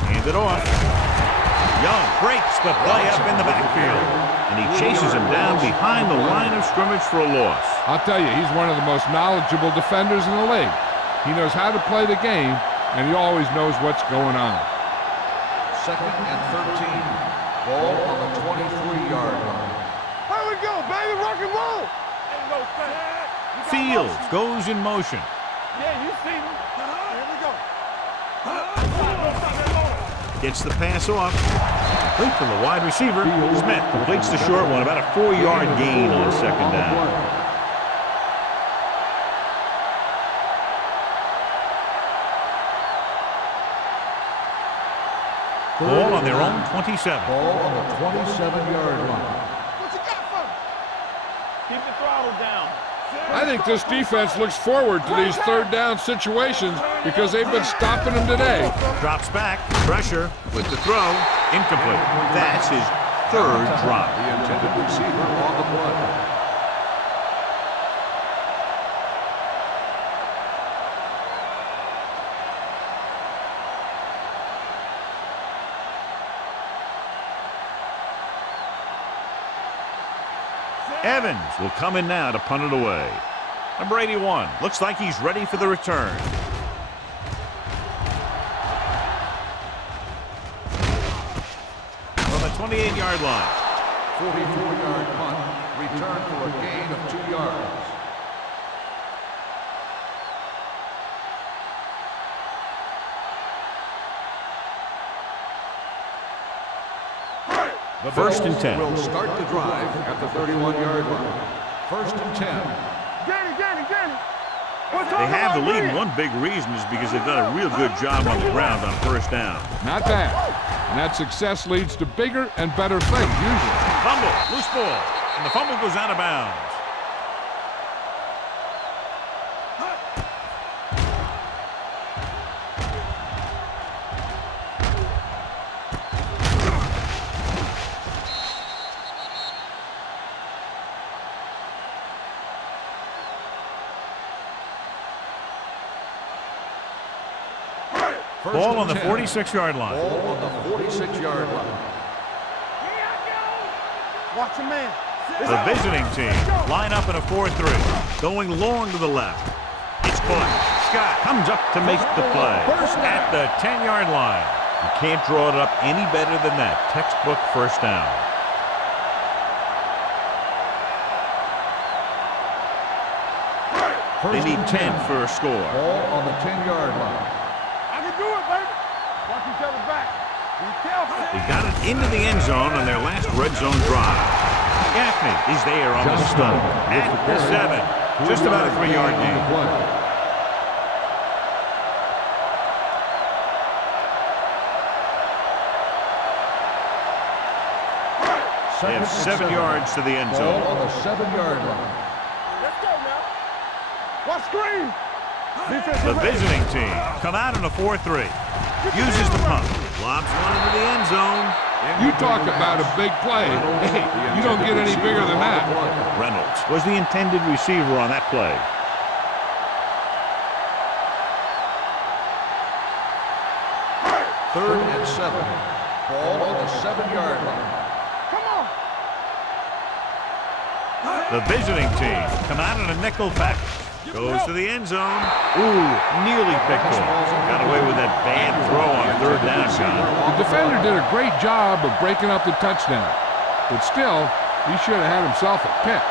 Hand it off. Young breaks the play up in the backfield, and he chases him down behind the line of scrimmage for a loss. I'll tell you, he's one of the most knowledgeable defenders in the league. He knows how to play the game, and he always knows what's going on. 2nd and 13. Ball on the 23-yard line. Here we go, baby. Rock and roll. Ain't no thing. Fields goes in motion. Yeah, you see me. Here we go. Gets the pass off. Complete from the wide receiver. Smith completes the short one. About a 4-yard gain on 2nd down. Ball on their own 27. Ball on the 27-yard line. What you got for me? Keep the throttle down. I think this defense looks forward to these third down situations because they've been stopping them today. Drops back. Pressure with the throw. Incomplete. That's his third drop. The intended receiver on the play. Evans will come in now to punt it away. Number 81 looks like he's ready for the return. From the 28-yard line. 44-yard punt, return for a gain of 2 yards. The First and Bills 10. will start the drive at the 31-yard line. First and 10. Get it. They have the lead, and one big reason is because they've done a real good job on the ground on first down. Not bad. And that success leads to bigger and better things usually. Fumble, loose ball, and the fumble goes out of bounds. Ball on the 46-yard line. Ball on the 46-yard line. Watch your man. The visiting team line up in a 4-3. Going long to the left. It's caught. Scott comes up to make the play. At the 10-yard line. You can't draw it up any better than that. Textbook first down. They need 10 for a score. Ball on the 10-yard line. I can do it, baby. Watch each other back. Be careful. They got it into the end zone on their last red zone drive. Gaffney is there on the stop. At the 7. Just about a 3-yard gain. They have 7 yards to the end zone. Ball on the 7-yard line. Let's go now. Watch screen. The visiting team come out in a 4-3. Uses the punt. Lobs one into the end zone. You talk about a big play. Hey, you don't get any bigger than that. Reynolds was the intended receiver on that play. Third and 7. Ball on the 7-yard line. Come on. The visiting team come out in a nickel package. Goes to the end zone. Ooh, nearly picked off. Got away with that bad throw on third down, John. The defender did a great job of breaking up the touchdown. But still, he should have had himself a pick.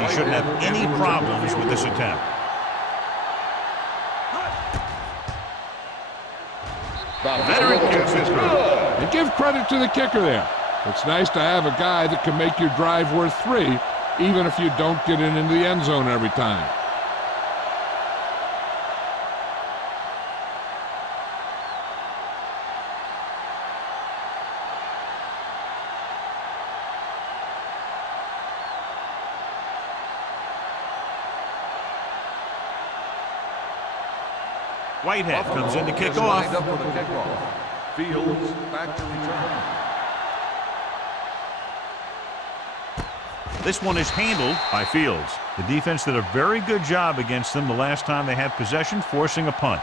He shouldn't have any problems with this attempt. The veteran kicks it good. And give credit to the kicker there. It's nice to have a guy that can make your drive worth 3, even if you don't get it into the end zone every time. Whitehead comes in to kick Is off. lined up for the kickoff. Fields back to return. This one is handled by Fields. The defense did a very good job against them the last time they had possession, forcing a punt.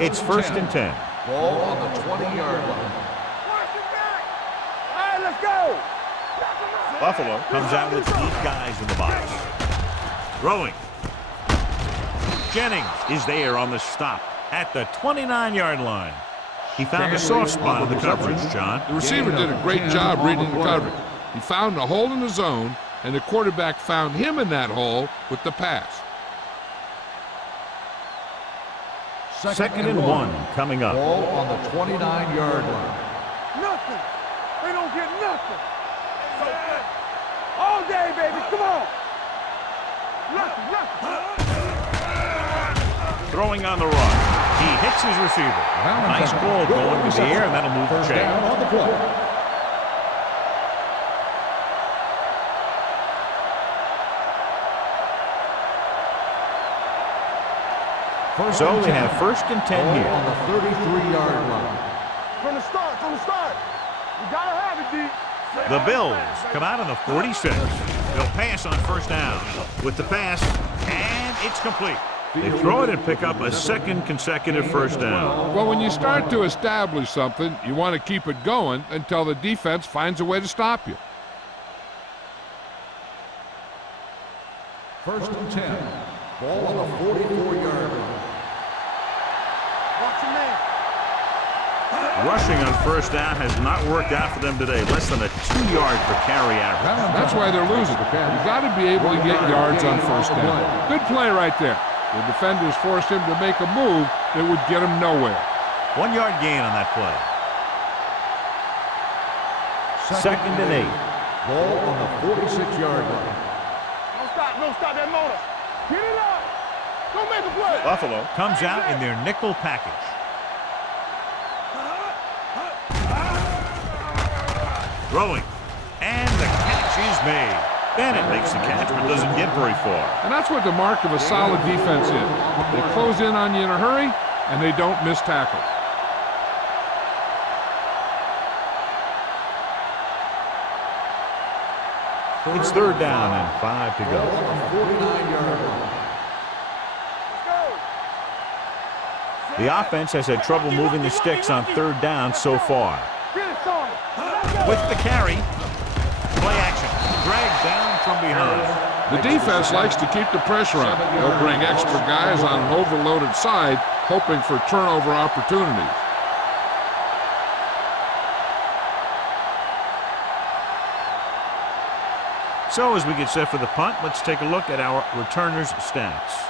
It's first and 10. Ball on the 20-yard line. Watch your back. All right, let's go. Buffalo comes out with 8 guys in the box. Throwing. Jennings is there on the stop at the 29-yard line. He found a soft spot in the coverage, John. The receiver did a great job reading the coverage. He found a hole in the zone, and the quarterback found him in that hole with the pass. Second and 1 coming up. Ball on the 29-yard line. Nothing. They don't get nothing. All day, baby. Come on. Nothing. Throwing on the run. He hits his receiver. Nice ball going to the air, and that'll move the First chain. down on the play. So they have first and 10 here. On the 33-yard line. From the start. You gotta have it, D. The Bills come out on the 46. They'll pass on first down. With the pass, and it's complete. They throw it and pick up a second consecutive first down. Well, when you start to establish something, you want to keep it going until the defense finds a way to stop you. First and 10. Ball on the 44-yard line. Watch your man. Rushing on first down has not worked out for them today. Less than a 2-yard per carry average. That's why they're losing. You got to be able to get yards on first down. Good play right there. The defenders forced him to make a move that would get him nowhere. 1-yard gain on that play. Second and 8. Ball on the 46-yard line. Don't stop that motor. Get it up. Don't make a play. Buffalo comes out in their nickel package. Throwing. And the catch is made. Bennett makes the catch but doesn't get very far. And that's what the mark of a solid defense is. They close in on you in a hurry, and they don't miss tackle. It's third down and 5 to go. 49-yard line. The offense has had trouble moving the sticks on third down so far. Get it, son. With the carry, play action, dragged down from behind. The defense likes to keep the pressure on. They'll bring extra guys on an overloaded side, hoping for turnover opportunities. So as we get set for the punt, let's take a look at our returners' stats.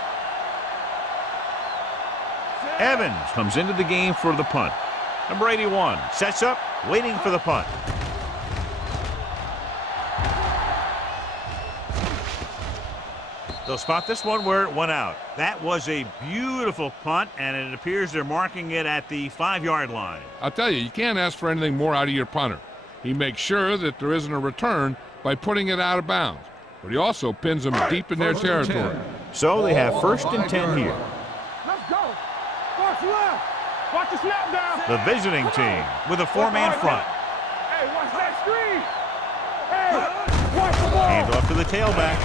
Evans comes into the game for the punt. Number 81 sets up, waiting for the punt. They'll spot this one where it went out. That was a beautiful punt, and it appears they're marking it at the 5-yard line. I'll tell you, you can't ask for anything more out of your punter. He makes sure that there isn't a return by putting it out of bounds, but he also pins them deep in their territory. So they have first and 10 here. Let's go. Watch left. Watch the snap down. The visiting team with a 4-man front. Hey, watch that screen. Hey, watch the ball. Hand off to the tailback.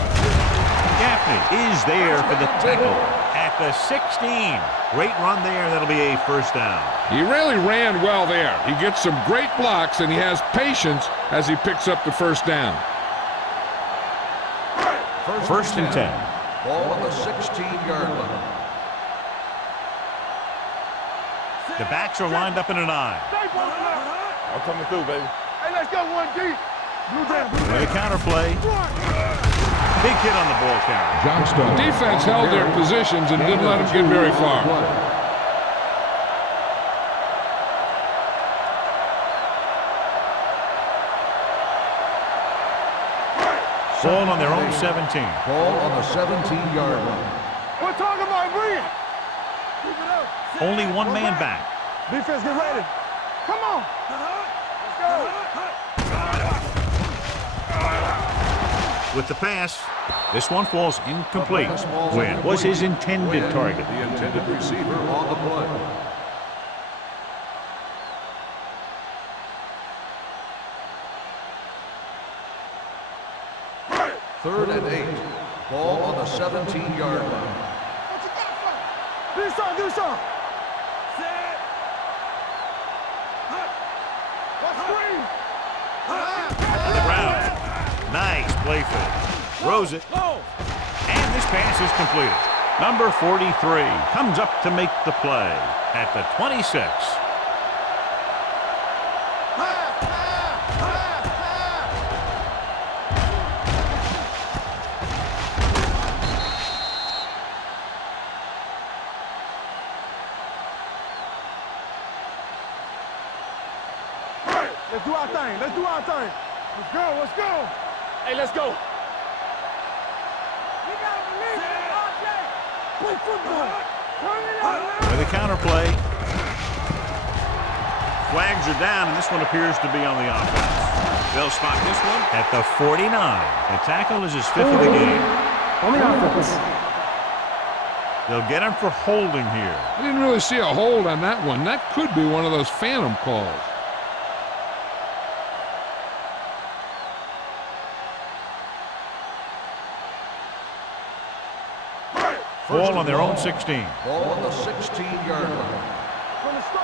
Gaffney is there for the tackle at the 16. Great run there. That'll be a first down. He really ran well there. He gets some great blocks, and he has patience as he picks up the first down. First and 10. Ball on the 16-yard line. The backs are lined up in an eye. I'm coming through, baby. Hey, let's go 1 deep. With a counter play. Big hit on the ball carrier. Johnston. The defense held their positions and didn't let them get very far. Ball on their own 17. Ball on the 17-yard line. We're talking about bring it. Keep it up. Only one man back. Defense, get ready. Come on. Let's go. With the pass, this one falls incomplete. Win was his intended target. The intended receiver on the play. Third and 8. Ball on the 17-yard line. Do something. Let's screen. To the ground. Nice play fake. Throws it. And this pass is completed. Number 43 comes up to make the play at the 26. Let's do our thing. Let's do our thing. Let's go. Let's go. Hey, let's go. You gotta believe it, RJ. Play football. Turn it up, man. With a counterplay. Flags are down, and this one appears to be on the offense. They'll spot this one at the 49. The tackle is his 5th of the game. On the offense. They'll get him for holding here. I didn't really see a hold on that one. That could be one of those phantom calls. Ball on their own 16. Ball on the 16-yard line. From the start.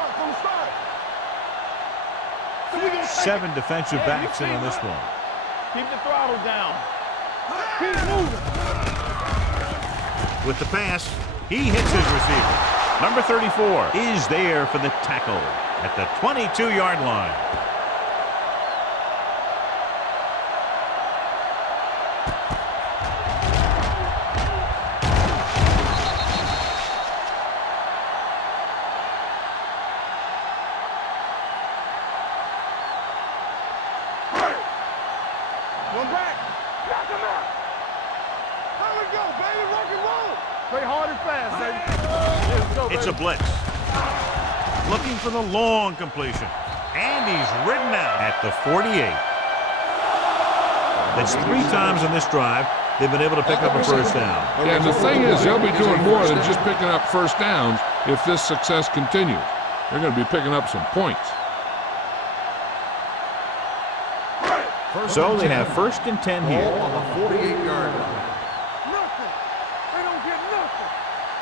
7 defensive backs in on this one. Keep the throttle down. Keep moving. With the pass, he hits his receiver. Number 34 is there for the tackle at the 22-yard line. One back. Knock him out. There we go, baby. Rock and roll. Play hard and fast, baby. Let's go, It's a baby. blitz. Looking for the long completion. And he's ridden out at the 48. That's 3 times on this drive they've been able to pick up a first down. Yeah, and the thing is, they'll be doing more than just picking up first downs if this success continues. They're going to be picking up some points. So they have 1st and 10 here. Ball on the 48-yard line. Nothing. They don't get nothing.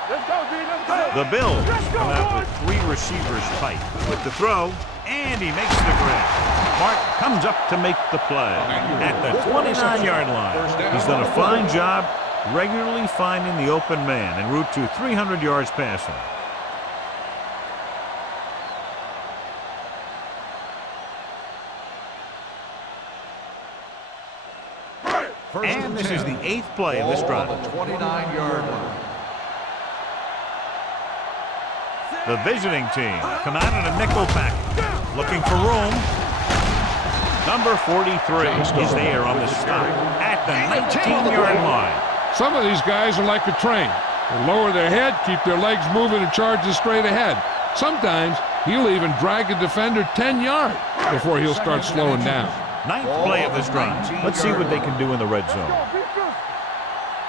Let's go, D. Let's go. The Bills Let's go, come out boys. with 3 receivers tight. With the throw, and he makes the grab. Martin comes up to make the play at the 29-yard line. He's done a fine job regularly finding the open man en route to 300 yards passing. And this is the 8th play of this drive. Ball on the 29-yard line. The visiting team come out in a nickel package, looking for room. Number 43 is there on the stop at the 19-yard line. Some of these guys are like a train. They lower their head, keep their legs moving, and charges straight ahead. Sometimes he'll even drag a defender 10 yards before he'll start slowing down. 9th play of this drive. Let's see what they can do in the red zone.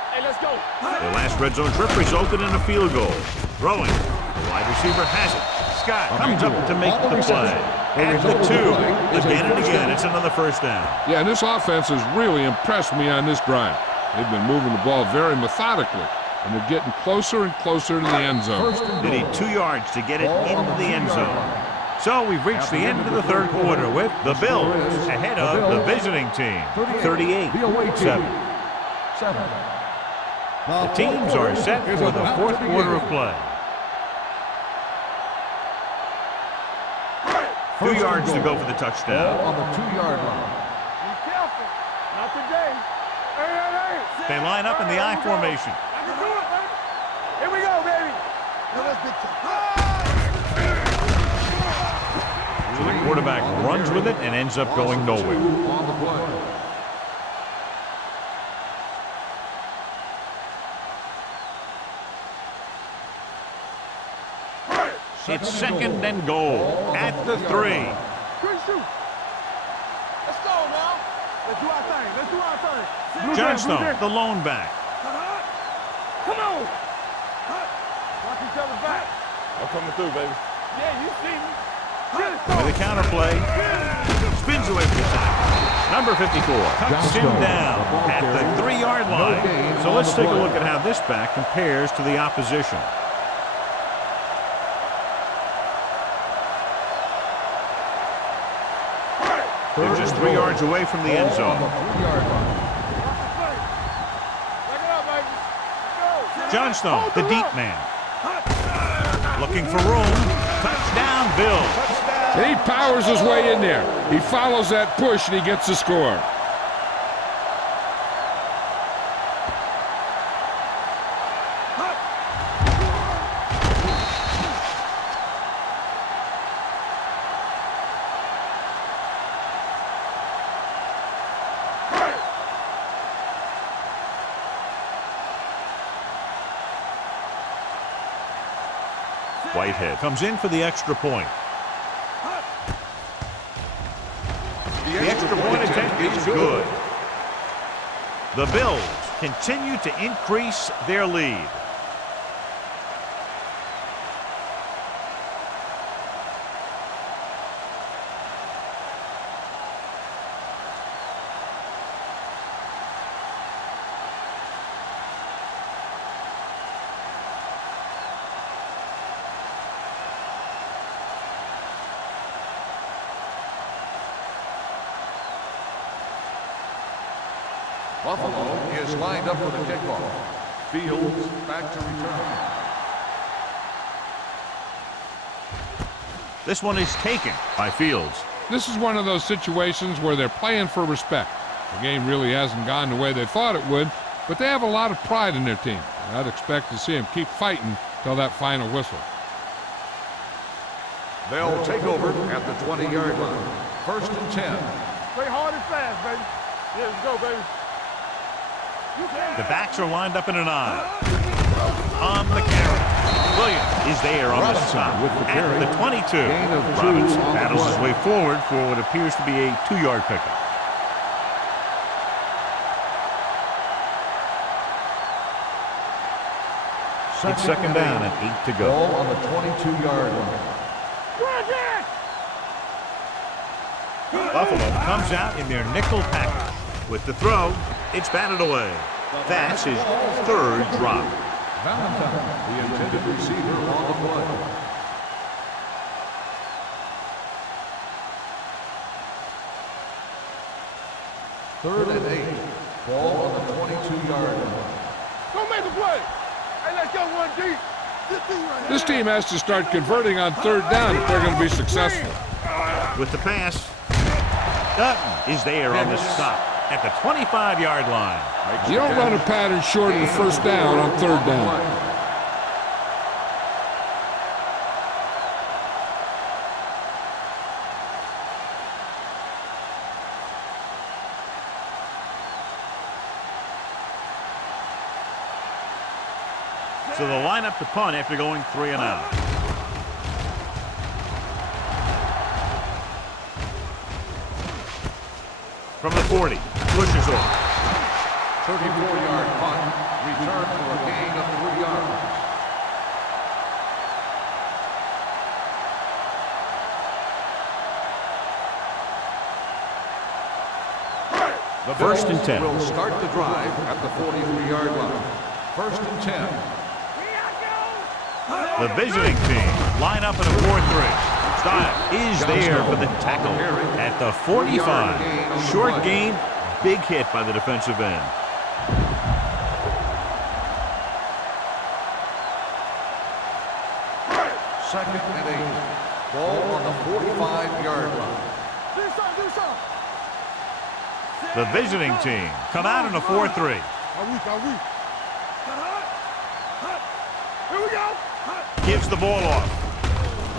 Hey, let's go. The last red zone trip resulted in a field goal. Throwing. The wide receiver has it. Scott comes up to make the play. At the 2. Again and again, it's another first down. Yeah, and this offense has really impressed me on this drive. They've been moving the ball very methodically, and they're getting closer and closer to the end zone. They need 2 yards to get it into the end zone. So we've reached the end of the 3rd quarter with the Bills ahead of the visiting team, 38-7. The teams are set for the 4th quarter of play. 2 yards to go for the touchdown. Ball on the 2-yard line. Be careful. Not today. Hey. They line up in the I formation. I can do it, baby. Here we go, baby. Now let's get So the quarterback runs with it and ends up going nowhere. On the play. It's 2nd and goal at the 3. Good shoot. Let's go now. Let's do our thing. Let's do our thing. Johnstone, the lone back. Come on. Watch each other back. I'm coming through, baby. Yeah, you see me. With a counterplay, spins away from the tackle. Number 54 cuts him down at the 3-yard line. So let's take a look at how this back compares to the opposition. They're just 3 yards away from the end zone. Johnstone, the deep man. Looking for room. Touchdown, Bill. And he powers his way in there. He follows that push, and he gets the score. Whitehead comes in for the extra point. The extra point attempt is good. The Bills continue to increase their lead. Buffalo is lined up for the kickoff. Fields back to return. This one is taken by Fields. This is one of those situations where they're playing for respect. The game really hasn't gone the way they thought it would, but they have a lot of pride in their team. I'd expect to see them keep fighting till that final whistle. They'll take over at the 20-yard line. 1st and 10. Play hard and fast, baby. Yeah, let's go, baby. The backs are lined up in an eye. On the carry. Williams is there on the stop at the 22. Robinson battles his way forward for what appears to be a 2-yard pickup. It's 2nd down and 8 to go. Ball on the 22-yard line. Buffalo comes out in their nickel package. With the throw, it's batted away. That's his 3rd drop. Valentine, the intended receiver on the play. Third and 8. Ball on the 22-yard line. Don't make a play. Hey, let's go one deep. This team has to start converting on 3rd down if they're going to be successful. With the pass, Dutton is there on the stop at the 25-yard line. You don't run a pattern short of the 1st down on 3rd down. So they'll line up to punt after going 3 and out. From the 40, pushes off. 34-yard punt, return for a gain of 3 yards. The 1st and 10. Will start the drive at the 43-yard line. 1st and 10. The visiting team line up in a 4-3. Stiles is there for the tackle at the 45. Short gain, big hit by the defensive end. Second and 8. Ball on the 45-yard line. The visiting team come out in a 4-3. Here we go. Gives the ball off.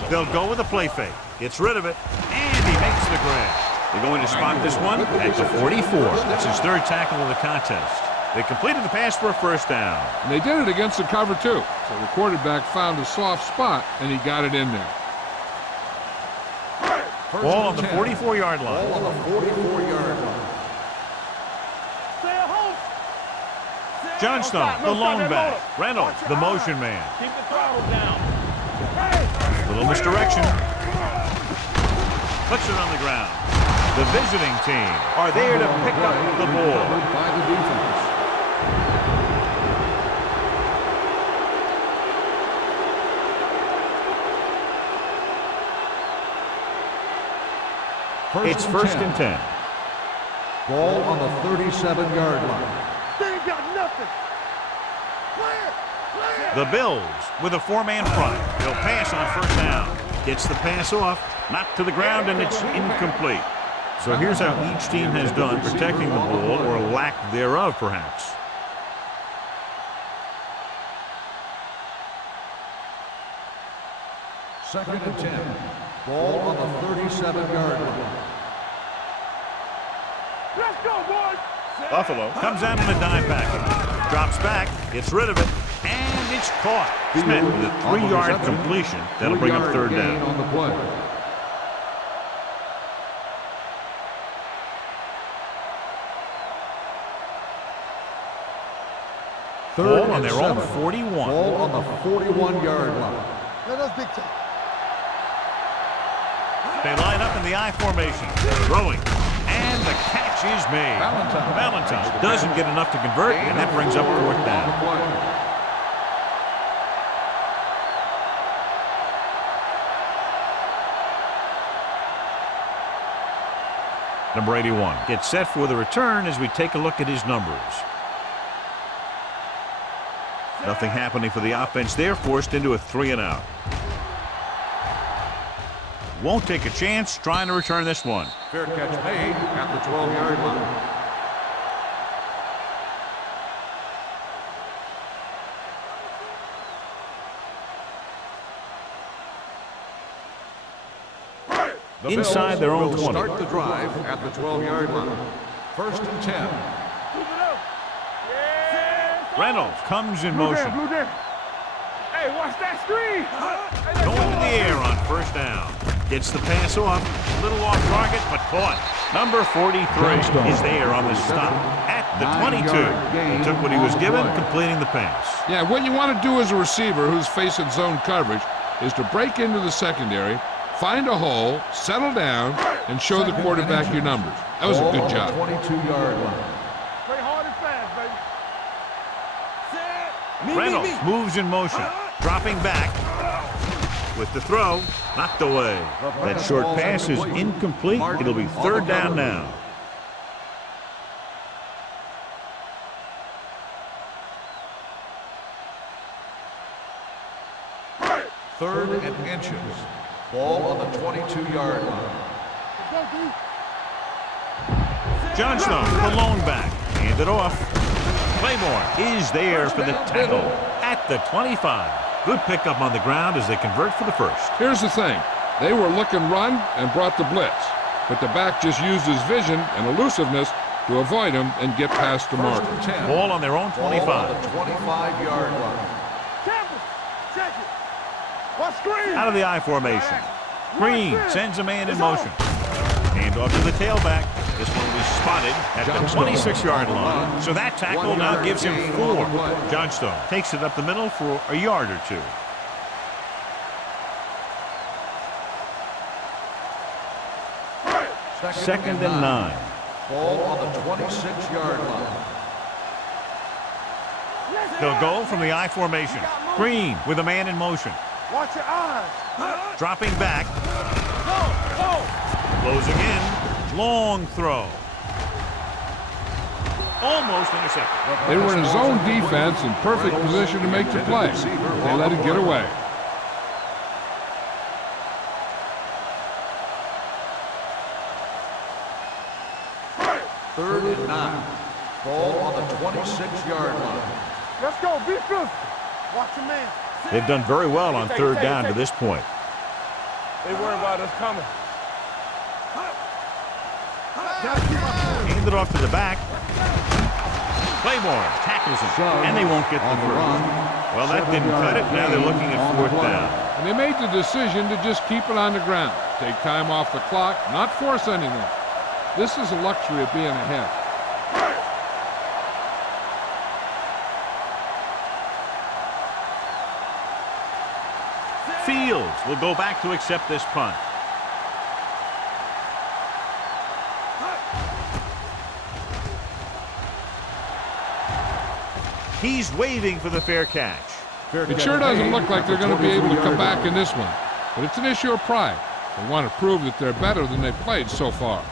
They'll go with a play fake. Gets rid of it, and he makes the grab. They're going to spot this one at the 44. That's his 3rd tackle of the contest. They completed the pass for a 1st down. And they did it against the cover, too. So the quarterback found a soft spot, and he got it in there. Ball on the 44-yard line. Ball on the 44-yard line. Johnstone, the lone back. Reynolds, the motion man. Keep the throttle down. Little misdirection. Puts it on the ground. The visiting team are there to pick up the ball. By the defense. It's 1st and 10. Ball on the 37-yard line. They ain't got nothing. Clear. The Bills with a 4-man front. They'll pass on 1st down. Gets the pass off, knocked to the ground, and it's incomplete. So here's how each team has done protecting the ball, or lack thereof, perhaps. Second and 10. Ball on the 37-yard line. Let's go, boys. Buffalo comes out in a dime package. Drops back, gets rid of it, And it's caught. Smith with a 3-yard completion. That'll bring up third down. On the play. Ball on their own 41. Ball on the 41-yard line. Let us big time. They line up in the I formation. Throwing. And the catch is made. Valentine doesn't get enough to convert, and that brings up fourth down. Number 81 gets set for the return as we take a look at his numbers. Nothing happening for the offense there, forced into a 3-and-out. Won't take a chance trying to return this one. Fair catch made at the 12-yard line. Inside their own 20. Start the drive at the 12-yard line. 1st and 10. Reynolds comes in motion. Blue there. Hey, watch that screen. Going to the air on first down. Gets the pass off. A little off target, but caught. Number 43 is there on the stop at the 22. He took what he was given, completing the pass. Yeah, what you want to do as a receiver who's facing zone coverage is to break into the secondary, find a hole, settle down, and show the quarterback your numbers. That was a good job. 22-yard line. Play hard and fast, baby. Reynolds moves in motion. Dropping back. With the throw, knocked away. That short pass is incomplete. It'll be third down now. Third and inches. Ball on the 22-yard line. Johnstone, the lone back. Hand it off. Claiborne is there for the tackle at the 25. Good pickup on the ground as they convert for the first. Here's the thing. They were looking run and brought the blitz, but the back just used his vision and elusiveness to avoid him and get past the mark. Ball on their own 25. Ball on the 25-yard line. Check it. Watch screen. Out of the I formation. Green sends a man in motion. Hand off to the tailback. This one will be spotted at the 26-yard line. So that tackle now gives him 4. Johnstone takes it up the middle for a yard or two. Second and 9. Ball on the 26-yard line. They'll go from the I formation. Green with a man in motion. Watch your eyes. Dropping back. Closing in. Long throw. Almost intercepted. They were in zone defense in perfect position to make the play. They let it get away. Third and 9. Ball on the 26-yard line. Let's go. Be physical. Watch your man. They've done very well on third down to this point. They worry about us coming. Hand it off to the back. Claiborne tackles him, and they won't get the first. Well, that didn't cut it. Now they're looking at fourth down. And they made the decision to just keep it on the ground. Take time off the clock, not force anything. This is the luxury of being ahead. Fields will go back to accept this punt. He's waving for the fair catch. It sure doesn't look like they're going to be able to come back in this one, but it's an issue of pride. They want to prove that they're better than they've played so far.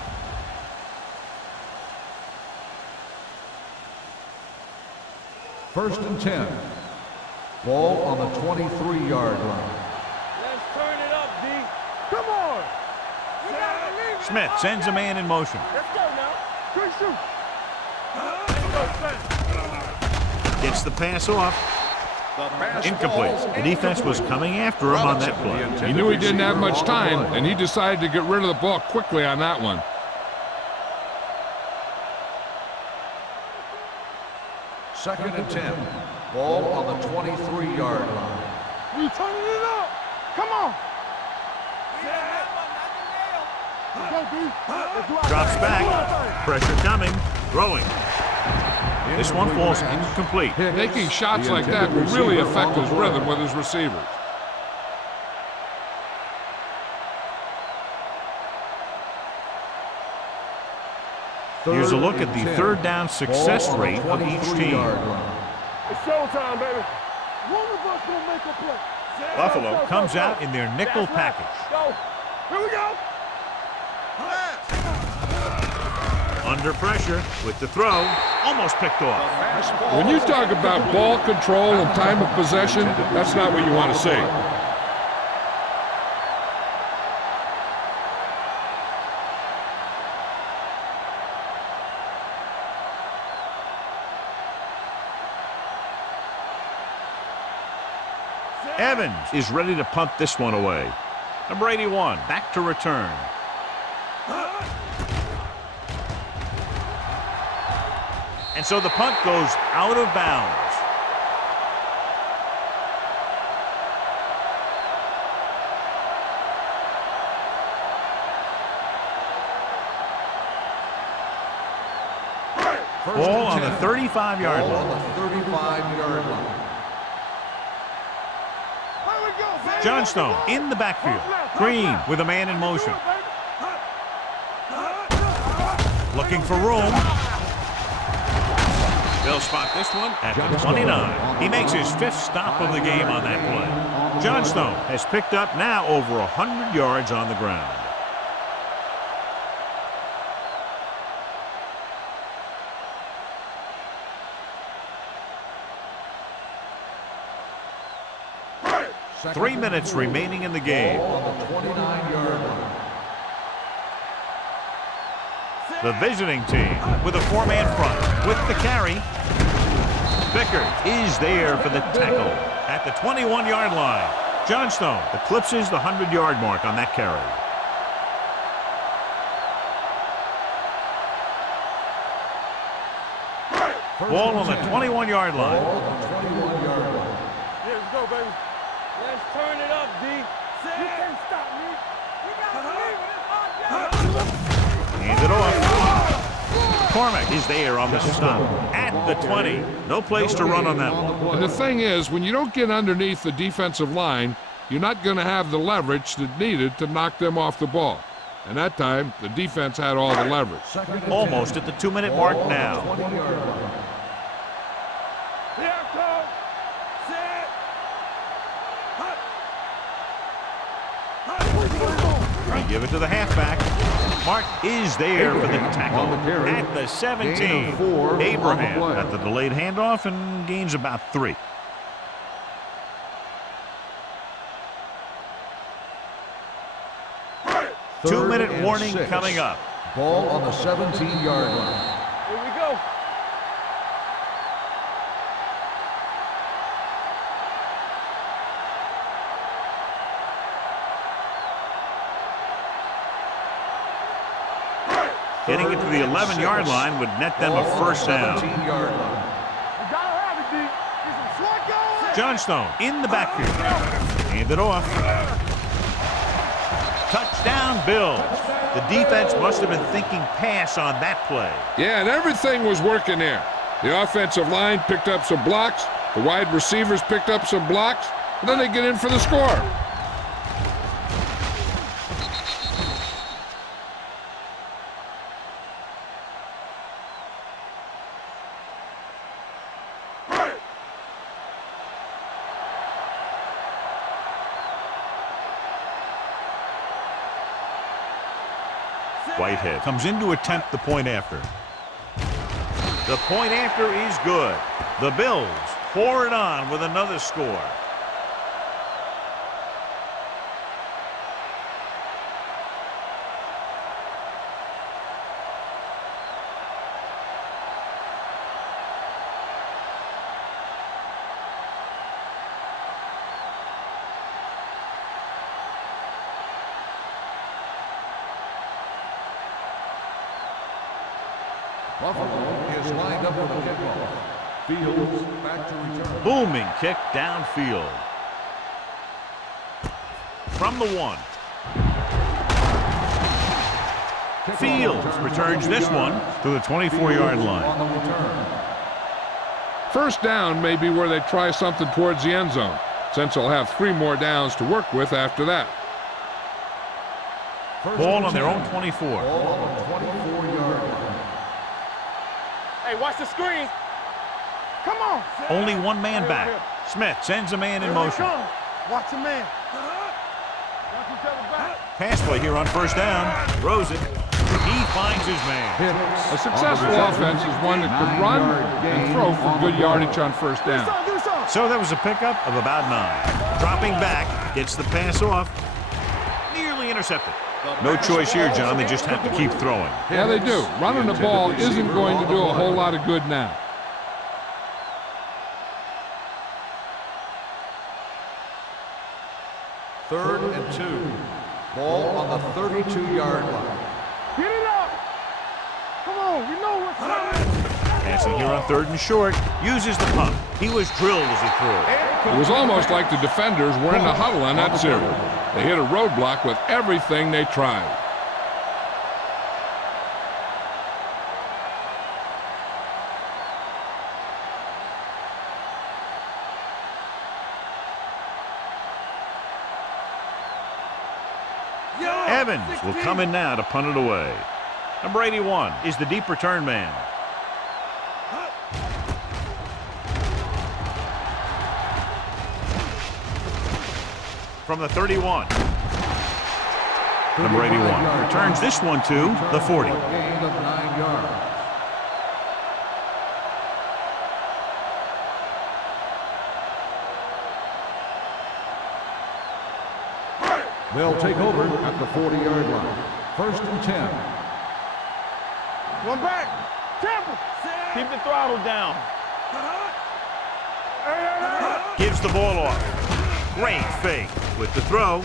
First and 10. Ball on the 23-yard line. Let's turn it up, D. Come on. You gotta believe it. Smith sends a man in motion. Let's go now. Good shoot. Gets the pass off. Incomplete. The defense was coming after him on that play. He knew he didn't have much time, and he decided to get rid of the ball quickly on that one. Second and 10. Ball on the 23-yard line. You turning it up. Come on. Drops back. Pressure coming. Throwing. This one falls incomplete. Making shots like that will really affect his rhythm with his receivers. Here's a look at the third down success rate of each team. It's showtime, baby. One of us gonna make a play. Buffalo comes out in their nickel package. Go. Here we go. Under pressure with the throw. Almost picked off. When you talk about ball control and time of possession, that's not what you want to see. Evans is ready to punt this one away. Number 81, back to return. And so the punt goes out of bounds. Ball on the 35-yard Ball line. on the 35-yard line. Johnstone in the backfield. Green with a man in motion. Looking for room. They'll spot this one at the 29. He makes his 5th stop of the game on that play. Johnstone has picked up now over 100 yards on the ground. Three minutes remaining in the game. On the 29-yard line. The visiting team with a 4-man front with the carry. Vickers is there for the tackle at the 21-yard line. Johnstone eclipses the 100-yard mark on that carry. Ball on the 21-yard line. Ball on the 21-yard line. Here we go, baby. Let's turn it up, D. You can't stop me. You gotta believe it. It's hard job. Hand it off. Cormack is there on the stop at the 20. No place to run on that one. And the thing is, when you don't get underneath the defensive line, you're not going to have the leverage that's needed to knock them off the ball. And that time, the defense had all the leverage. Almost at the 2-minute mark now. 20-yard line. Here I come. Set. They give it to the halfback. Mark is there for the tackle at the 17. Gain of 4 on the Abraham play. at the delayed handoff and gains about 3. Third 2-minute and warning 6. coming up. Ball on the 17-yard line. Here we go. Getting it to the 11-yard line would net them a first down. 17-yard line. You gotta have it, D. Get some swag going. Johnstone in the backfield. Hand it off. Touchdown, Bills. The defense must have been thinking pass on that play. Yeah, and everything was working there. The offensive line picked up some blocks, the wide receivers picked up some blocks, and then they get in for the score. Whitehead comes in to attempt the point after. The point after is good. The Bills pour it on with another score. Buffalo is lined up for the kickoff. Fields back to return. Booming kick downfield. From the 1. Fields returns this one to the 24-yard line. On the return. First down may be where they try something towards the end zone, since they'll have 3 more downs to work with after that. Ball on their own 24. Ball on the 24-yard line. Hey, watch the screen. Come on. Only one man back. Smith sends a man in motion. Watch the man. Watch each other back. Pass play here on first down. Throws it. He finds his man. A successful offense is one that can run and throw for good yardage on first down. So that was a pickup of about 9. Dropping back, gets the pass off. Nearly intercepted. No choice here, John. They just have to keep throwing. Yeah, they do. Running the ball isn't going to do a whole lot of good now. Third and 2. Ball on the 32-yard line. Get it up. Come on, we know what's coming. Passing here on 3rd and short. Uses the pump. He was drilled as he threw. It was almost like the defenders were in the huddle on that series. They hit a roadblock with everything they tried. Evans will come in now to punt it away. Number 81 is the deep return man. From the 31. Number 81 returns this one to the 40. Gain of 9 yards. They'll take over at the 40-yard line. 1st and 10. One back. Temple. Keep the throttle down. Gives the ball off. Great fake with the throw.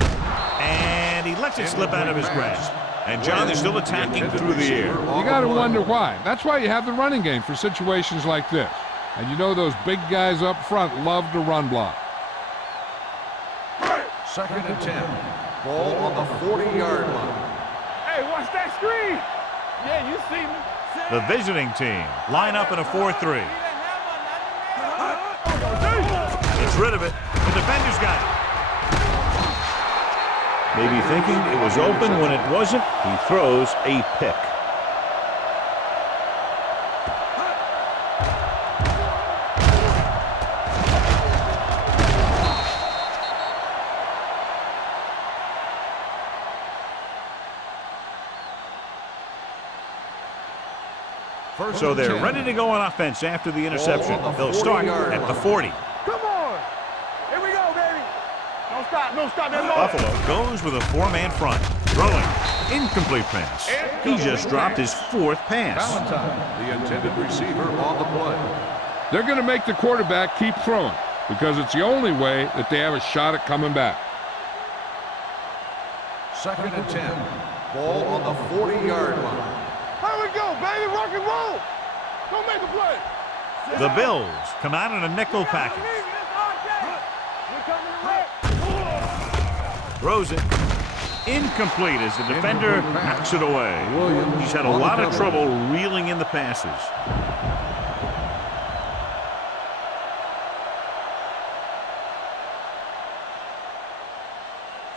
And he lets it slip out of his grasp. And John is still attacking through the air. You got to wonder why. That's why you have the running game for situations like this. And you know those big guys up front love to run block. 2nd and 10. Ball on the 40-yard line. Hey, watch that screen. Yeah, you see me. The visiting team line up in a 4-3. Gets rid of it. The defender's got it. Maybe thinking it was open when it wasn't, he throws a pick. So they're ready to go on offense after the interception. They'll start at the 40. Come on. Here we go, baby. Don't stop. Don't stop that ball. Buffalo goes with a 4-man front. Throwing. Incomplete pass. He just dropped his 4th pass. Valentine, the intended receiver on the play. They're going to make the quarterback keep throwing because it's the only way that they have a shot at coming back. 2nd and 10. Ball on the 40-yard line. Here we go, baby. Rock and roll. Don't make a play. The Bills come out in a nickel package. Throws it. Incomplete as the defender knocks it away. He's had a lot of trouble reeling in the passes.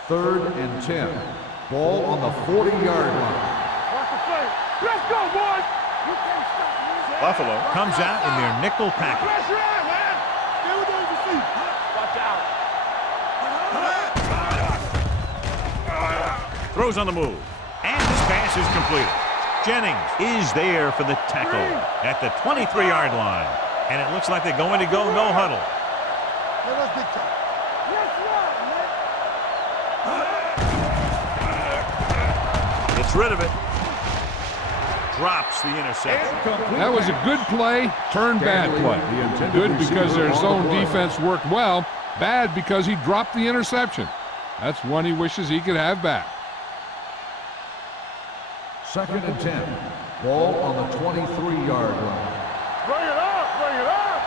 Third and 10. Ball on the 40-yard line. Let's go, boys. You can't stop me. Buffalo comes out in their nickel package. Pressure out, man. Stay with those receivers. Watch out. Throws on the move. And his pass is completed. Jennings is there for the tackle at the 23-yard line. And it looks like they're going to go no huddle. Let's get tight. Gets rid of it. Drops the interception. That was a good play, turned bad play. Good because their zone defense worked well. Bad because he dropped the interception. That's one he wishes he could have back. 2nd and 10. Ball on the 23-yard line. Bring it up, bring it up.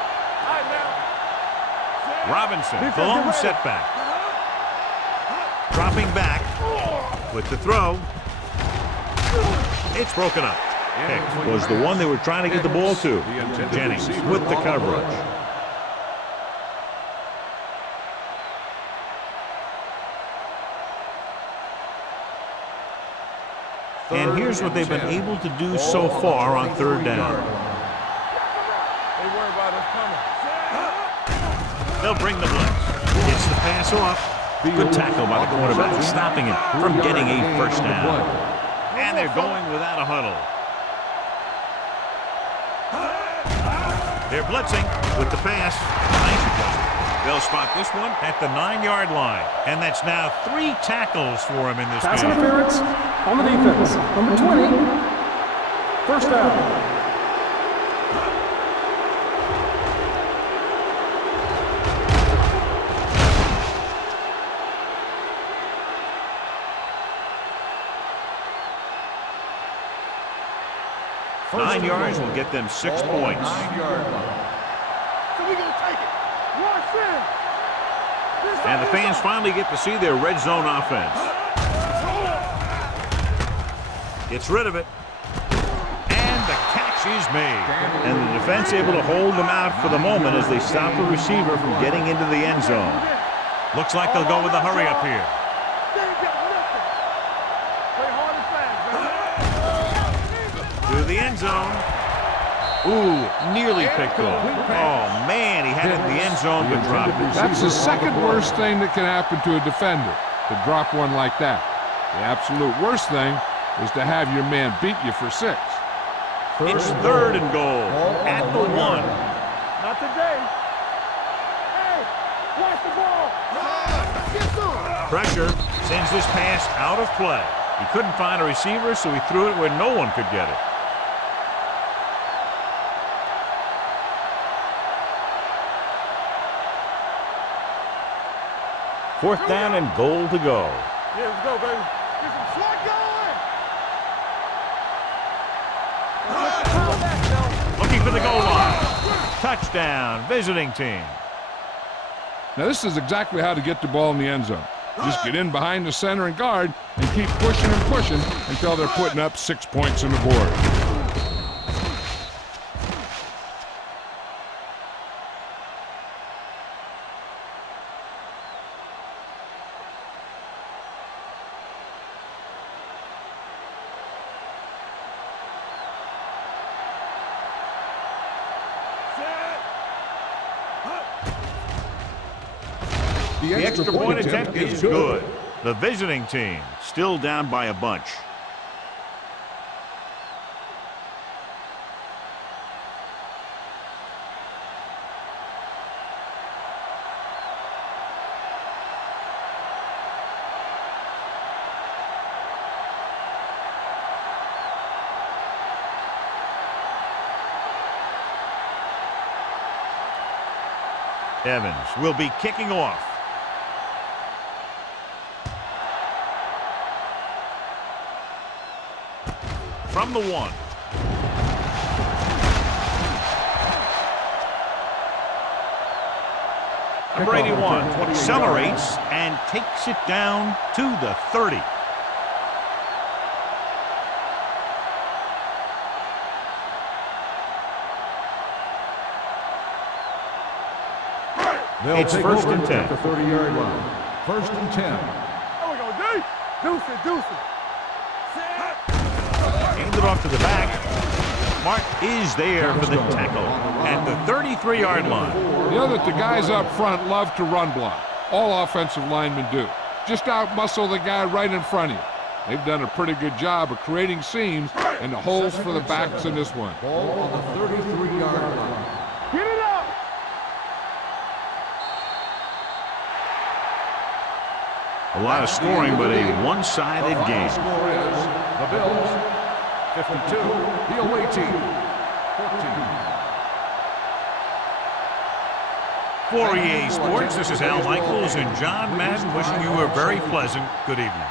Robinson, the lone setback. Dropping back with the throw. It's broken up. Pick was the one they were trying to get the ball to. Jennings with the coverage. And here's what they've been able to do so far on third down. They worry about us coming. They'll bring the blitz. Gets the pass off. Good tackle by the quarterback, stopping him from getting a first down. And they're going without a huddle. They're blitzing with the pass. Nice adjustment. They'll spot this one at the 9-yard line. And that's now 3 tackles for him in this Pass game. interference on the defense. Number 20. First down. Nine yards will get them 6 points. 9-yard line. So we gonna take it. Watch in. And the fans finally get to see their red zone offense. Gets rid of it. And the catch is made. And the defense able to hold them out for the moment as they stop the receiver from getting into the end zone. Looks like they'll go with a hurry up here. To the end zone. Ooh, nearly picked off. Oh, man, he had it in the end zone but dropped it. That's the second worst thing that can happen to a defender, to drop one like that. The absolute worst thing is to have your man beat you for 6. It's third and goal at the 1. Not today. Hey, watch the ball. Get through. Pressure sends this pass out of play. He couldn't find a receiver, so he threw it where no one could get it. Fourth down and goal to go. Yeah, let's go, baby. Get some slot going. Looking for the goal line. Touchdown, visiting team. Now, this is exactly how to get the ball in the end zone. Just get in behind the center and guard and keep pushing and pushing until they're putting up 6 points on the board. The extra point attempt is good. The visiting team still down by a bunch. Evans will be kicking off. From the 1. Number 81 accelerates and takes it down to the 30. It's first and 10. The 30-yard line. First and 10. There we go, D. Deuce it. Hand it off to the back. Mark is there for the tackle at the 33-yard line. You know that the guys up front love to run block. All offensive linemen do. Just out-muscle the guy right in front of you. They've done a pretty good job of creating seams and the holes for the backs in this one. Ball on the 33-yard line. Get it up. A lot of scoring, but a one-sided The game. score is the Bills 52, the away team 14. For EA Sports, this is Al Michaels and John Madden wishing you a very pleasant good evening.